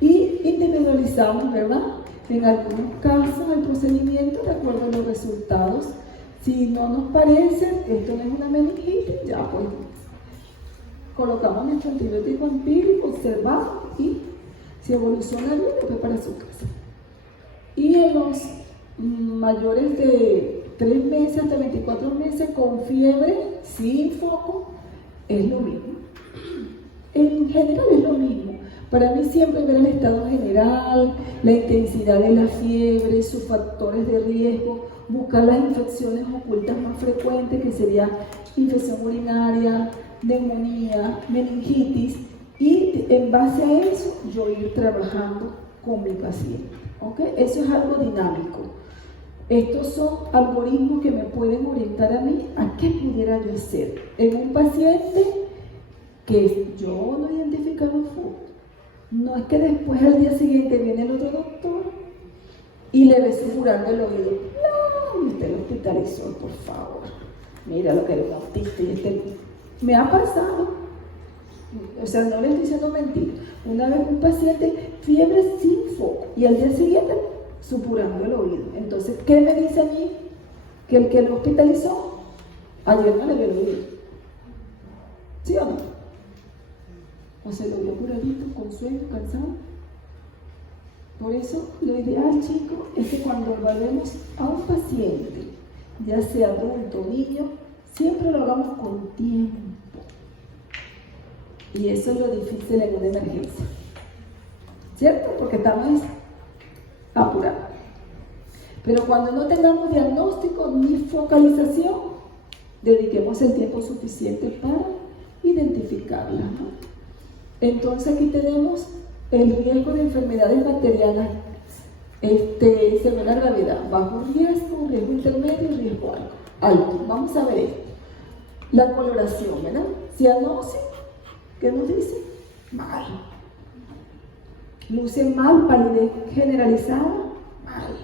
Y individualizamos, ¿verdad? En algunos casos el procedimiento de acuerdo a los resultados. Si no nos parece, esto no es una meningitis, ya pues colocamos nuestro antibiótico empírico, observamos y si evoluciona bien, pues para su casa. Y en los mayores de 3 meses hasta 24 meses con fiebre, sin foco, es lo mismo. En general es lo mismo. Para mí siempre ver el estado general, la intensidad de la fiebre, sus factores de riesgo, buscar las infecciones ocultas más frecuentes, que sería infección urinaria, neumonía, meningitis, y en base a eso yo ir trabajando con mi paciente. ¿Okay? Eso es algo dinámico. Estos son algoritmos que me pueden orientar a mí a qué pudiera yo hacer en un paciente que yo no he identificado foco. No es que después al día siguiente viene el otro doctor y le ve susurrando el oído. No, usted lo hospitalizó, por favor. Mira lo que era un autista y me ha pasado. O sea, no le estoy diciendo mentira. Una vez un paciente, fiebre sin foco, y al día siguiente supurando el oído. Entonces, ¿qué me dice a mí? Que el que lo hospitalizó ayer no le vio el oído. ¿Sí o no? o se lo vio curadito, con sueño, cansado. Por eso, lo ideal, chicos, es que cuando evaluemos a un paciente, ya sea adulto o niño, siempre lo hagamos con tiempo. Y eso es lo difícil en una emergencia, ¿cierto? Porque estamos apurados. Pero cuando no tengamos diagnóstico ni focalización, dediquemos el tiempo suficiente para identificarla, ¿no? Entonces aquí tenemos el riesgo de enfermedades bacterianas según la gravedad: bajo riesgo, riesgo intermedio y riesgo alto. Vamos a ver esto. La coloración, ¿verdad? Cianosis, ¿qué nos dice? Mal. Luce mal, palidez generalizada, mal.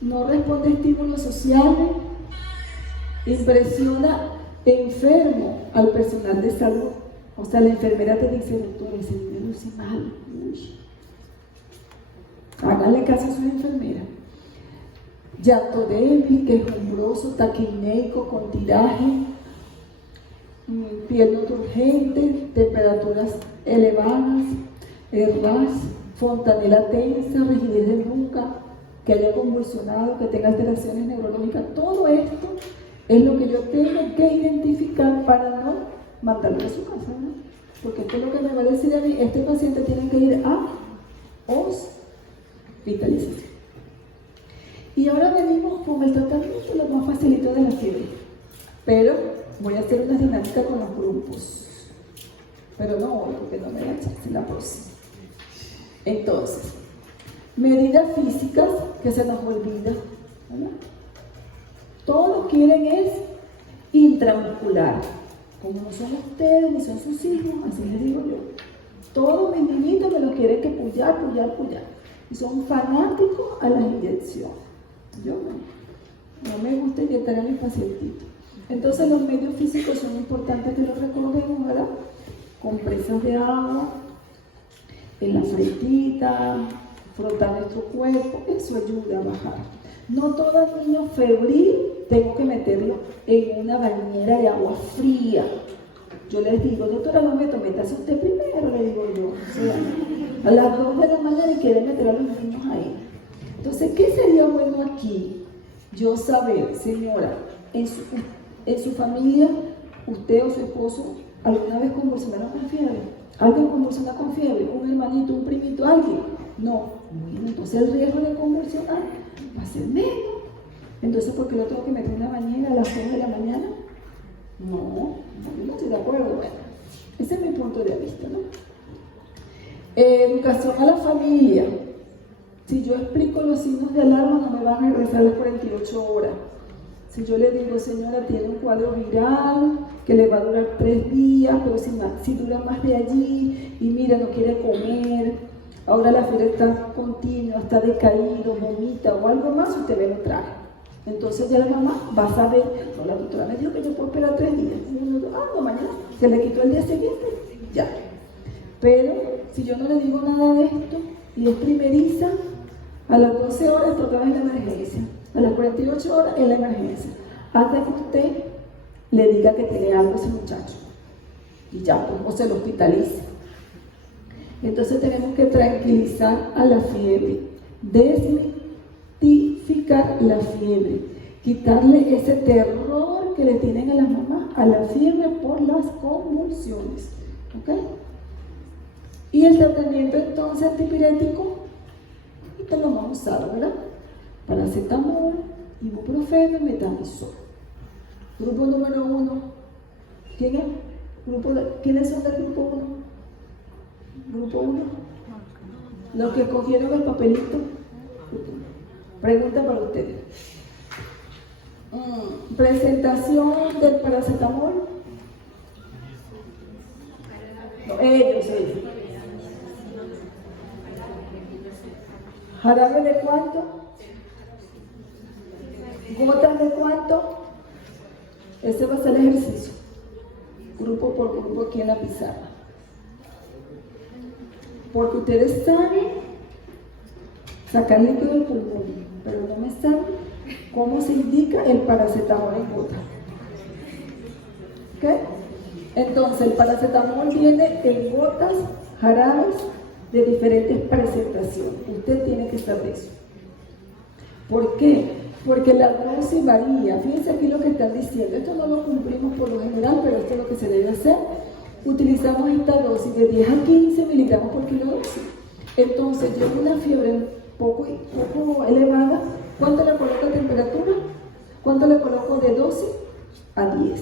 No responde a estímulos sociales, impresiona enfermo al personal de salud. O sea, la enfermera te dice: doctor, ese niño luce mal. Uy. Háganle caso a sus enfermeras. Llanto débil, quejumbroso, taquineico, con tiraje, piel no turgente, temperaturas elevadas, ras, fontanela tensa, rigidez de nuca, que haya convulsionado, que tenga alteraciones neurológicas. Todo esto es lo que yo tengo que identificar para no mandarlo a su casa, ¿no? Porque esto es lo que me va a decir a mí: este paciente tiene que ir a hospitalización. Y ahora venimos con el tratamiento lo más facilito de la fiebre. Pero voy a hacer una dinámica con los grupos. Pero no hoy, porque no me da chance, la próxima. Entonces, medidas físicas que se nos olvidan, ¿verdad? Todos quieren es intramuscular. Como no son ustedes ni son sus hijos, así les digo yo. Todos mis niñitos me lo quieren que pullar. Y son fanáticos a las inyecciones. Yo no me gusta inyectar a mis pacientitos. Entonces los medios físicos son importantes que los recordemos, ¿verdad? Compresas de agua en la frentita, frotar nuestro cuerpo, eso ayuda a bajar. No todo niño febril tengo que meterlo en una bañera de agua fría. Yo les digo: doctora, no métase usted primero, le digo yo. O sea, a las 2 de la mañana y quieren meter a los niños ahí. Entonces, ¿qué sería bueno aquí? Yo saber, señora, en su familia, usted o su esposo, ¿alguna vez convulsionaron con fiebre? ¿Alguien convulsiona con fiebre? ¿Un hermanito, un primito, alguien? No. Bueno, entonces el riesgo de convulsionar va a ser menos. Entonces, ¿por qué lo tengo que meter en una bañera a las 2 de la mañana? No, yo no estoy de acuerdo. Bueno, ese es mi punto de vista, ¿no? Educación a la familia. Si yo explico los signos de alarma, no me van a regresar las 48 horas. Si yo le digo: señora, tiene un cuadro viral que le va a durar 3 días, pero si dura más de allí, y mira, no quiere comer, ahora la fiebre está continua, está decaído, vomita o algo más, usted me lo trae. Entonces ya la mamá va a saber: no, la doctora me dijo que yo puedo esperar 3 días. No, mañana se le quitó el día siguiente, ya. Pero si yo no le digo nada de esto y es primeriza, a las 12 horas toca en la emergencia, a las 48 horas en la emergencia, hasta que usted le diga que tiene algo a ese muchacho y ya, o se lo hospitaliza. Entonces tenemos que tranquilizar a la fiebre, desmitificar la fiebre, quitarle ese terror que le tienen a las mamás a la fiebre por las convulsiones, ¿ok? Y el tratamiento entonces antipirético, esto lo hemos usado, ¿verdad? Paracetamol, ibuprofeno y metamizol. Grupo número 1. ¿Quiénes son del grupo 1? Grupo 1. Los que cogieron el papelito. Pregunta para ustedes. Presentación del paracetamol. No, ellos. ¿Jarabe de cuánto? ¿Gotas de cuánto? Ese va a ser el ejercicio. Grupo por grupo aquí en la pizarra. Porque ustedes saben sacar líquido del pulmón, pero no me saben cómo se indica el paracetamol en gota. ¿Ok? Entonces, el paracetamol viene en gotas, jarabes, de diferentes presentaciones. Usted tiene que saber eso. ¿Por qué? Porque la dosis varía. Fíjense aquí lo que están diciendo. Esto no lo cumplimos por lo general, pero esto es lo que se debe hacer. Utilizamos esta dosis de 10 a 15 miligramos por kilo dosis. Entonces, yo en una fiebre poco elevada, ¿cuánto le coloco de temperatura? ¿Cuánto le coloco de 12 a 10?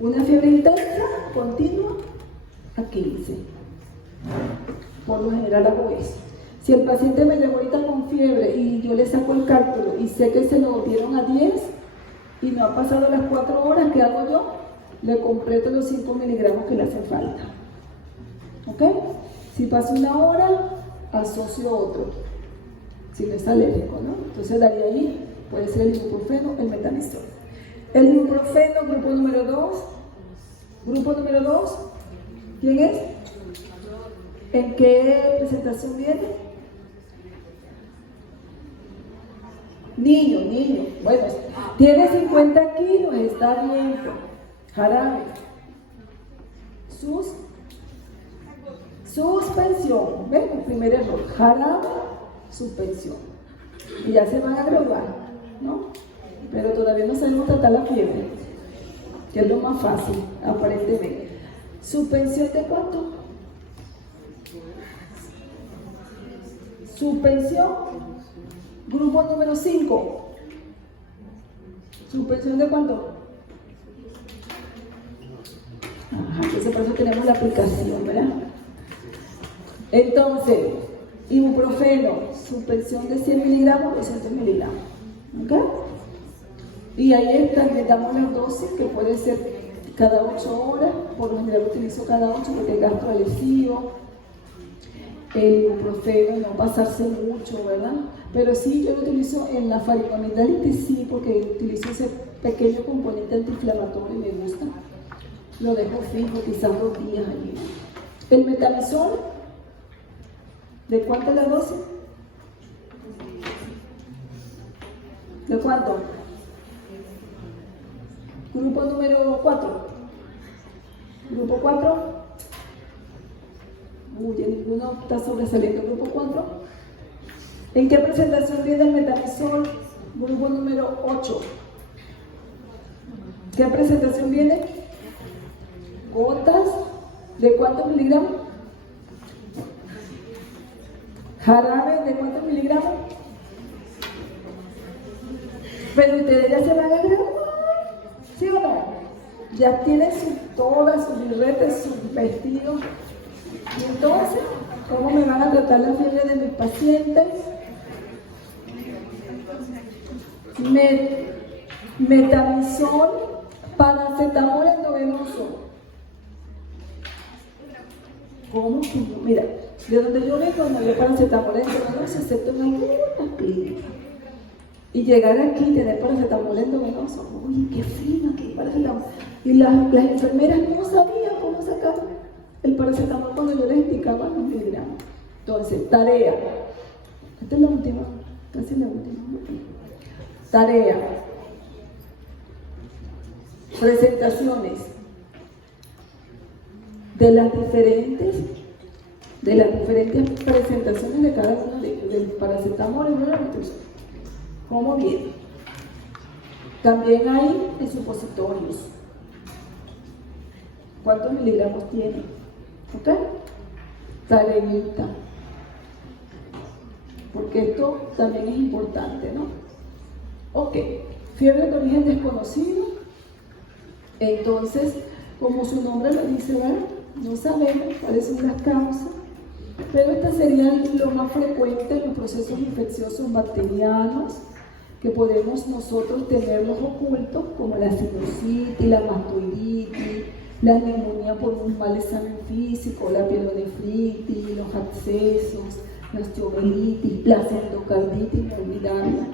Una fiebre intensa, continua, a 15. Por lo general hago eso. Si el paciente me llegó ahorita con fiebre y yo le saco el cálculo y sé que se lo dieron a 10 y no ha pasado las 4 horas, ¿qué hago yo? Le completo los 5 miligramos que le hacen falta. ¿Ok? Si pasa una hora, asocio otro. Si no es alérgico, ¿no? Entonces daría ahí, puede ser el ibuprofeno, el metamizol. El ibuprofeno, grupo número 2. Grupo número 2, ¿quién es? ¿En qué presentación viene? Niño. Bueno, tiene 50 kilos, está bien. Jarabe. Suspensión. ¿Ven? El primer error. Jarabe, suspensión. Y ya se van a graduar, ¿no? Pero todavía no sabemos tratar la fiebre, que es lo más fácil, aparentemente. ¿Suspensión de cuánto? Suspensión, grupo número 5. ¿Suspensión de cuánto? Ajá, entonces por eso tenemos la aplicación, ¿verdad? Entonces, ibuprofeno, suspensión de 100 miligramos, 200 miligramos. ¿Ok? Y ahí está, le damos las dosis, que puede ser cada 8 horas, por lo general utilizo cada 8 porque es gasto lesivo. El ibuprofeno, no pasarse mucho, ¿verdad? Pero sí, yo lo utilizo en la faringoamigdalitis, sí, porque utilizo ese pequeño componente antiinflamatorio y me gusta. Lo dejo fijo, quizás 2 días allí. El metamizol, ¿de cuánto es la dosis? ¿De cuánto? Grupo número 4. Grupo 4. Uy, ninguno está sobresaliendo. Grupo 4. ¿En qué presentación viene el metamizol? Grupo número 8. ¿Qué presentación viene? Gotas. ¿De cuántos miligramos? Jarabe, ¿de cuántos miligramos? Pero ustedes ya se van a graduar, ¿sí o no? Ya tienen todas sus birretes, sus vestidos. Y entonces, ¿cómo me van a tratar la fiebre de mis pacientes? Metamizol, paracetamol endovenoso. ¿Cómo? Mira, de donde yo vengo no hay paracetamol endovenoso, excepto en algunas clínicas. Y llegar aquí y tener paracetamol endovenoso, uy, qué fino, qué paracetamol. Y las enfermeras no sabían cómo sacar el paracetamol cuando yo les indicaba los miligramos. Entonces, tarea. Esta es la última, casi la última. Tarea. Presentaciones de las diferentes presentaciones de cada uno de ellos, del paracetamol y de la nutrición. ¿Cómo viene? También hay en supositorios. ¿Cuántos miligramos tiene? ¿Ok? Tareita. Porque esto también es importante, ¿no? Ok. Fiebre de origen desconocido. Entonces, como su nombre lo dice, ¿verdad? No sabemos cuáles son las causas. Pero estas serían lo más frecuente en los procesos infecciosos bacterianos que podemos nosotros tenerlos ocultos, como la sinusitis, la mastoiditis, la neumonía por un mal examen físico, la pielonefritis, los abscesos, la osteomelitis, la endocarditis, no olvidarla.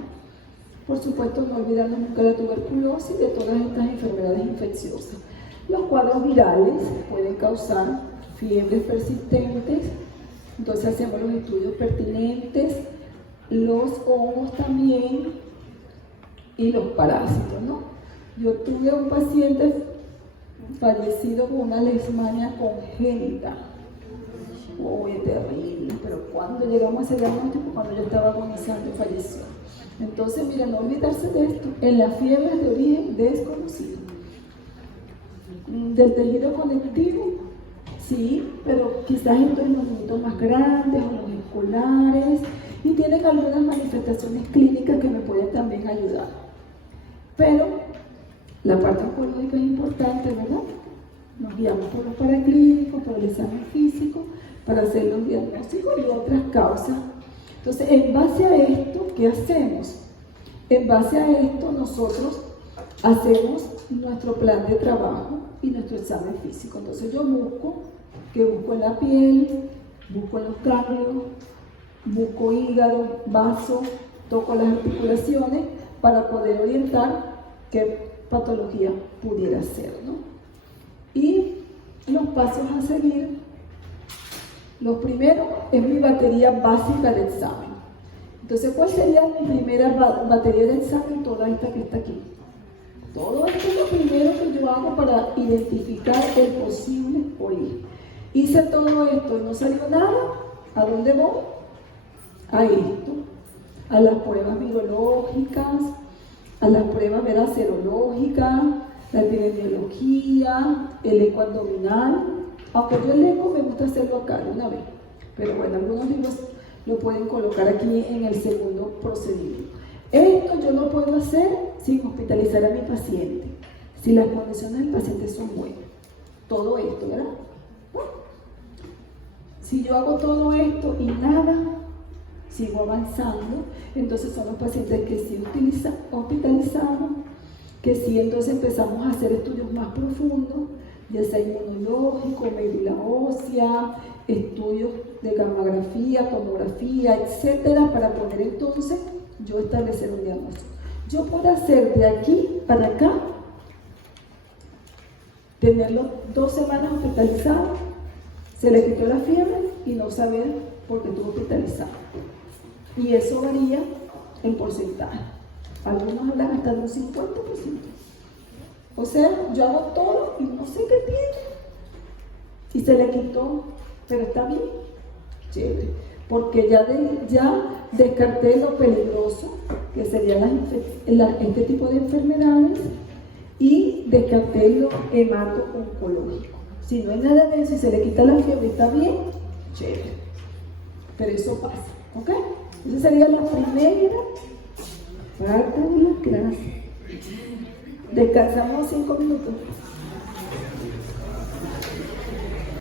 Por supuesto, no olvidarnos nunca la tuberculosis y de todas estas enfermedades infecciosas. Los cuadros virales pueden causar fiebres persistentes, entonces hacemos los estudios pertinentes, los hongos también y los parásitos, ¿no? Yo tuve un paciente fallecido con una leishmania congénita. Uy, terrible, pero cuando llegamos a ese diagnóstico, cuando yo estaba agonizando, falleció. Entonces, mira, no olvidarse de esto. En la fiebre de origen desconocido. Del tejido conectivo, sí, pero quizás esto en los niños más grandes o los escolares, y tienen algunas manifestaciones clínicas que me pueden también ayudar. Pero la parte oncológica es importante, ¿verdad? Nos guiamos por los paraclínicos, por el examen físico, para hacer los diagnósticos y otras causas. Entonces, en base a esto, ¿qué hacemos? En base a esto, nosotros hacemos nuestro plan de trabajo y nuestro examen físico. Entonces, yo busco en la piel, busco en los ganglios, busco hígado, vaso, toco las articulaciones para poder orientar qué patología pudiera ser, ¿no? Y los pasos a seguir. Lo primero es mi batería básica de examen. Entonces, ¿cuál sería mi primera batería de examen? Toda esta que está aquí. Todo esto es lo primero que yo hago para identificar el posible origen. Hice todo esto y no salió nada. ¿A dónde voy? A esto. A las pruebas virológicas, a las pruebas serológicas, la epidemiología, el eco abdominal. Aunque yo el eco me gusta hacerlo acá de una vez, pero bueno, algunos libros lo pueden colocar aquí en el segundo procedimiento. Esto yo lo puedo hacer sin hospitalizar a mi paciente, si las condiciones del paciente son buenas. Todo esto, ¿verdad? Bueno, si yo hago todo esto y nada, sigo avanzando, entonces son los pacientes que sí hospitalizamos, que sí entonces empezamos a hacer estudios más profundos, ya sea inmunológico, médula ósea, estudios de gammagrafía, tomografía, etcétera, para poder entonces yo establecer un diagnóstico. Yo puedo hacer de aquí para acá, tenerlo 2 semanas hospitalizado, se le quitó la fiebre y no saber por qué estuvo hospitalizado. Y eso varía en porcentaje. Algunos hablan hasta de un 50%. O sea, yo hago todo y no sé qué tiene. Y se le quitó, pero está bien, chévere. Porque ya descarté lo peligroso, que serían este tipo de enfermedades, y descarté lo hemato-oncológico. Si no hay nada de eso y se le quita la fiebre, está bien, chévere. Pero eso pasa, ¿ok? Esa sería la primera parte de la clase. Descansamos 5 minutos.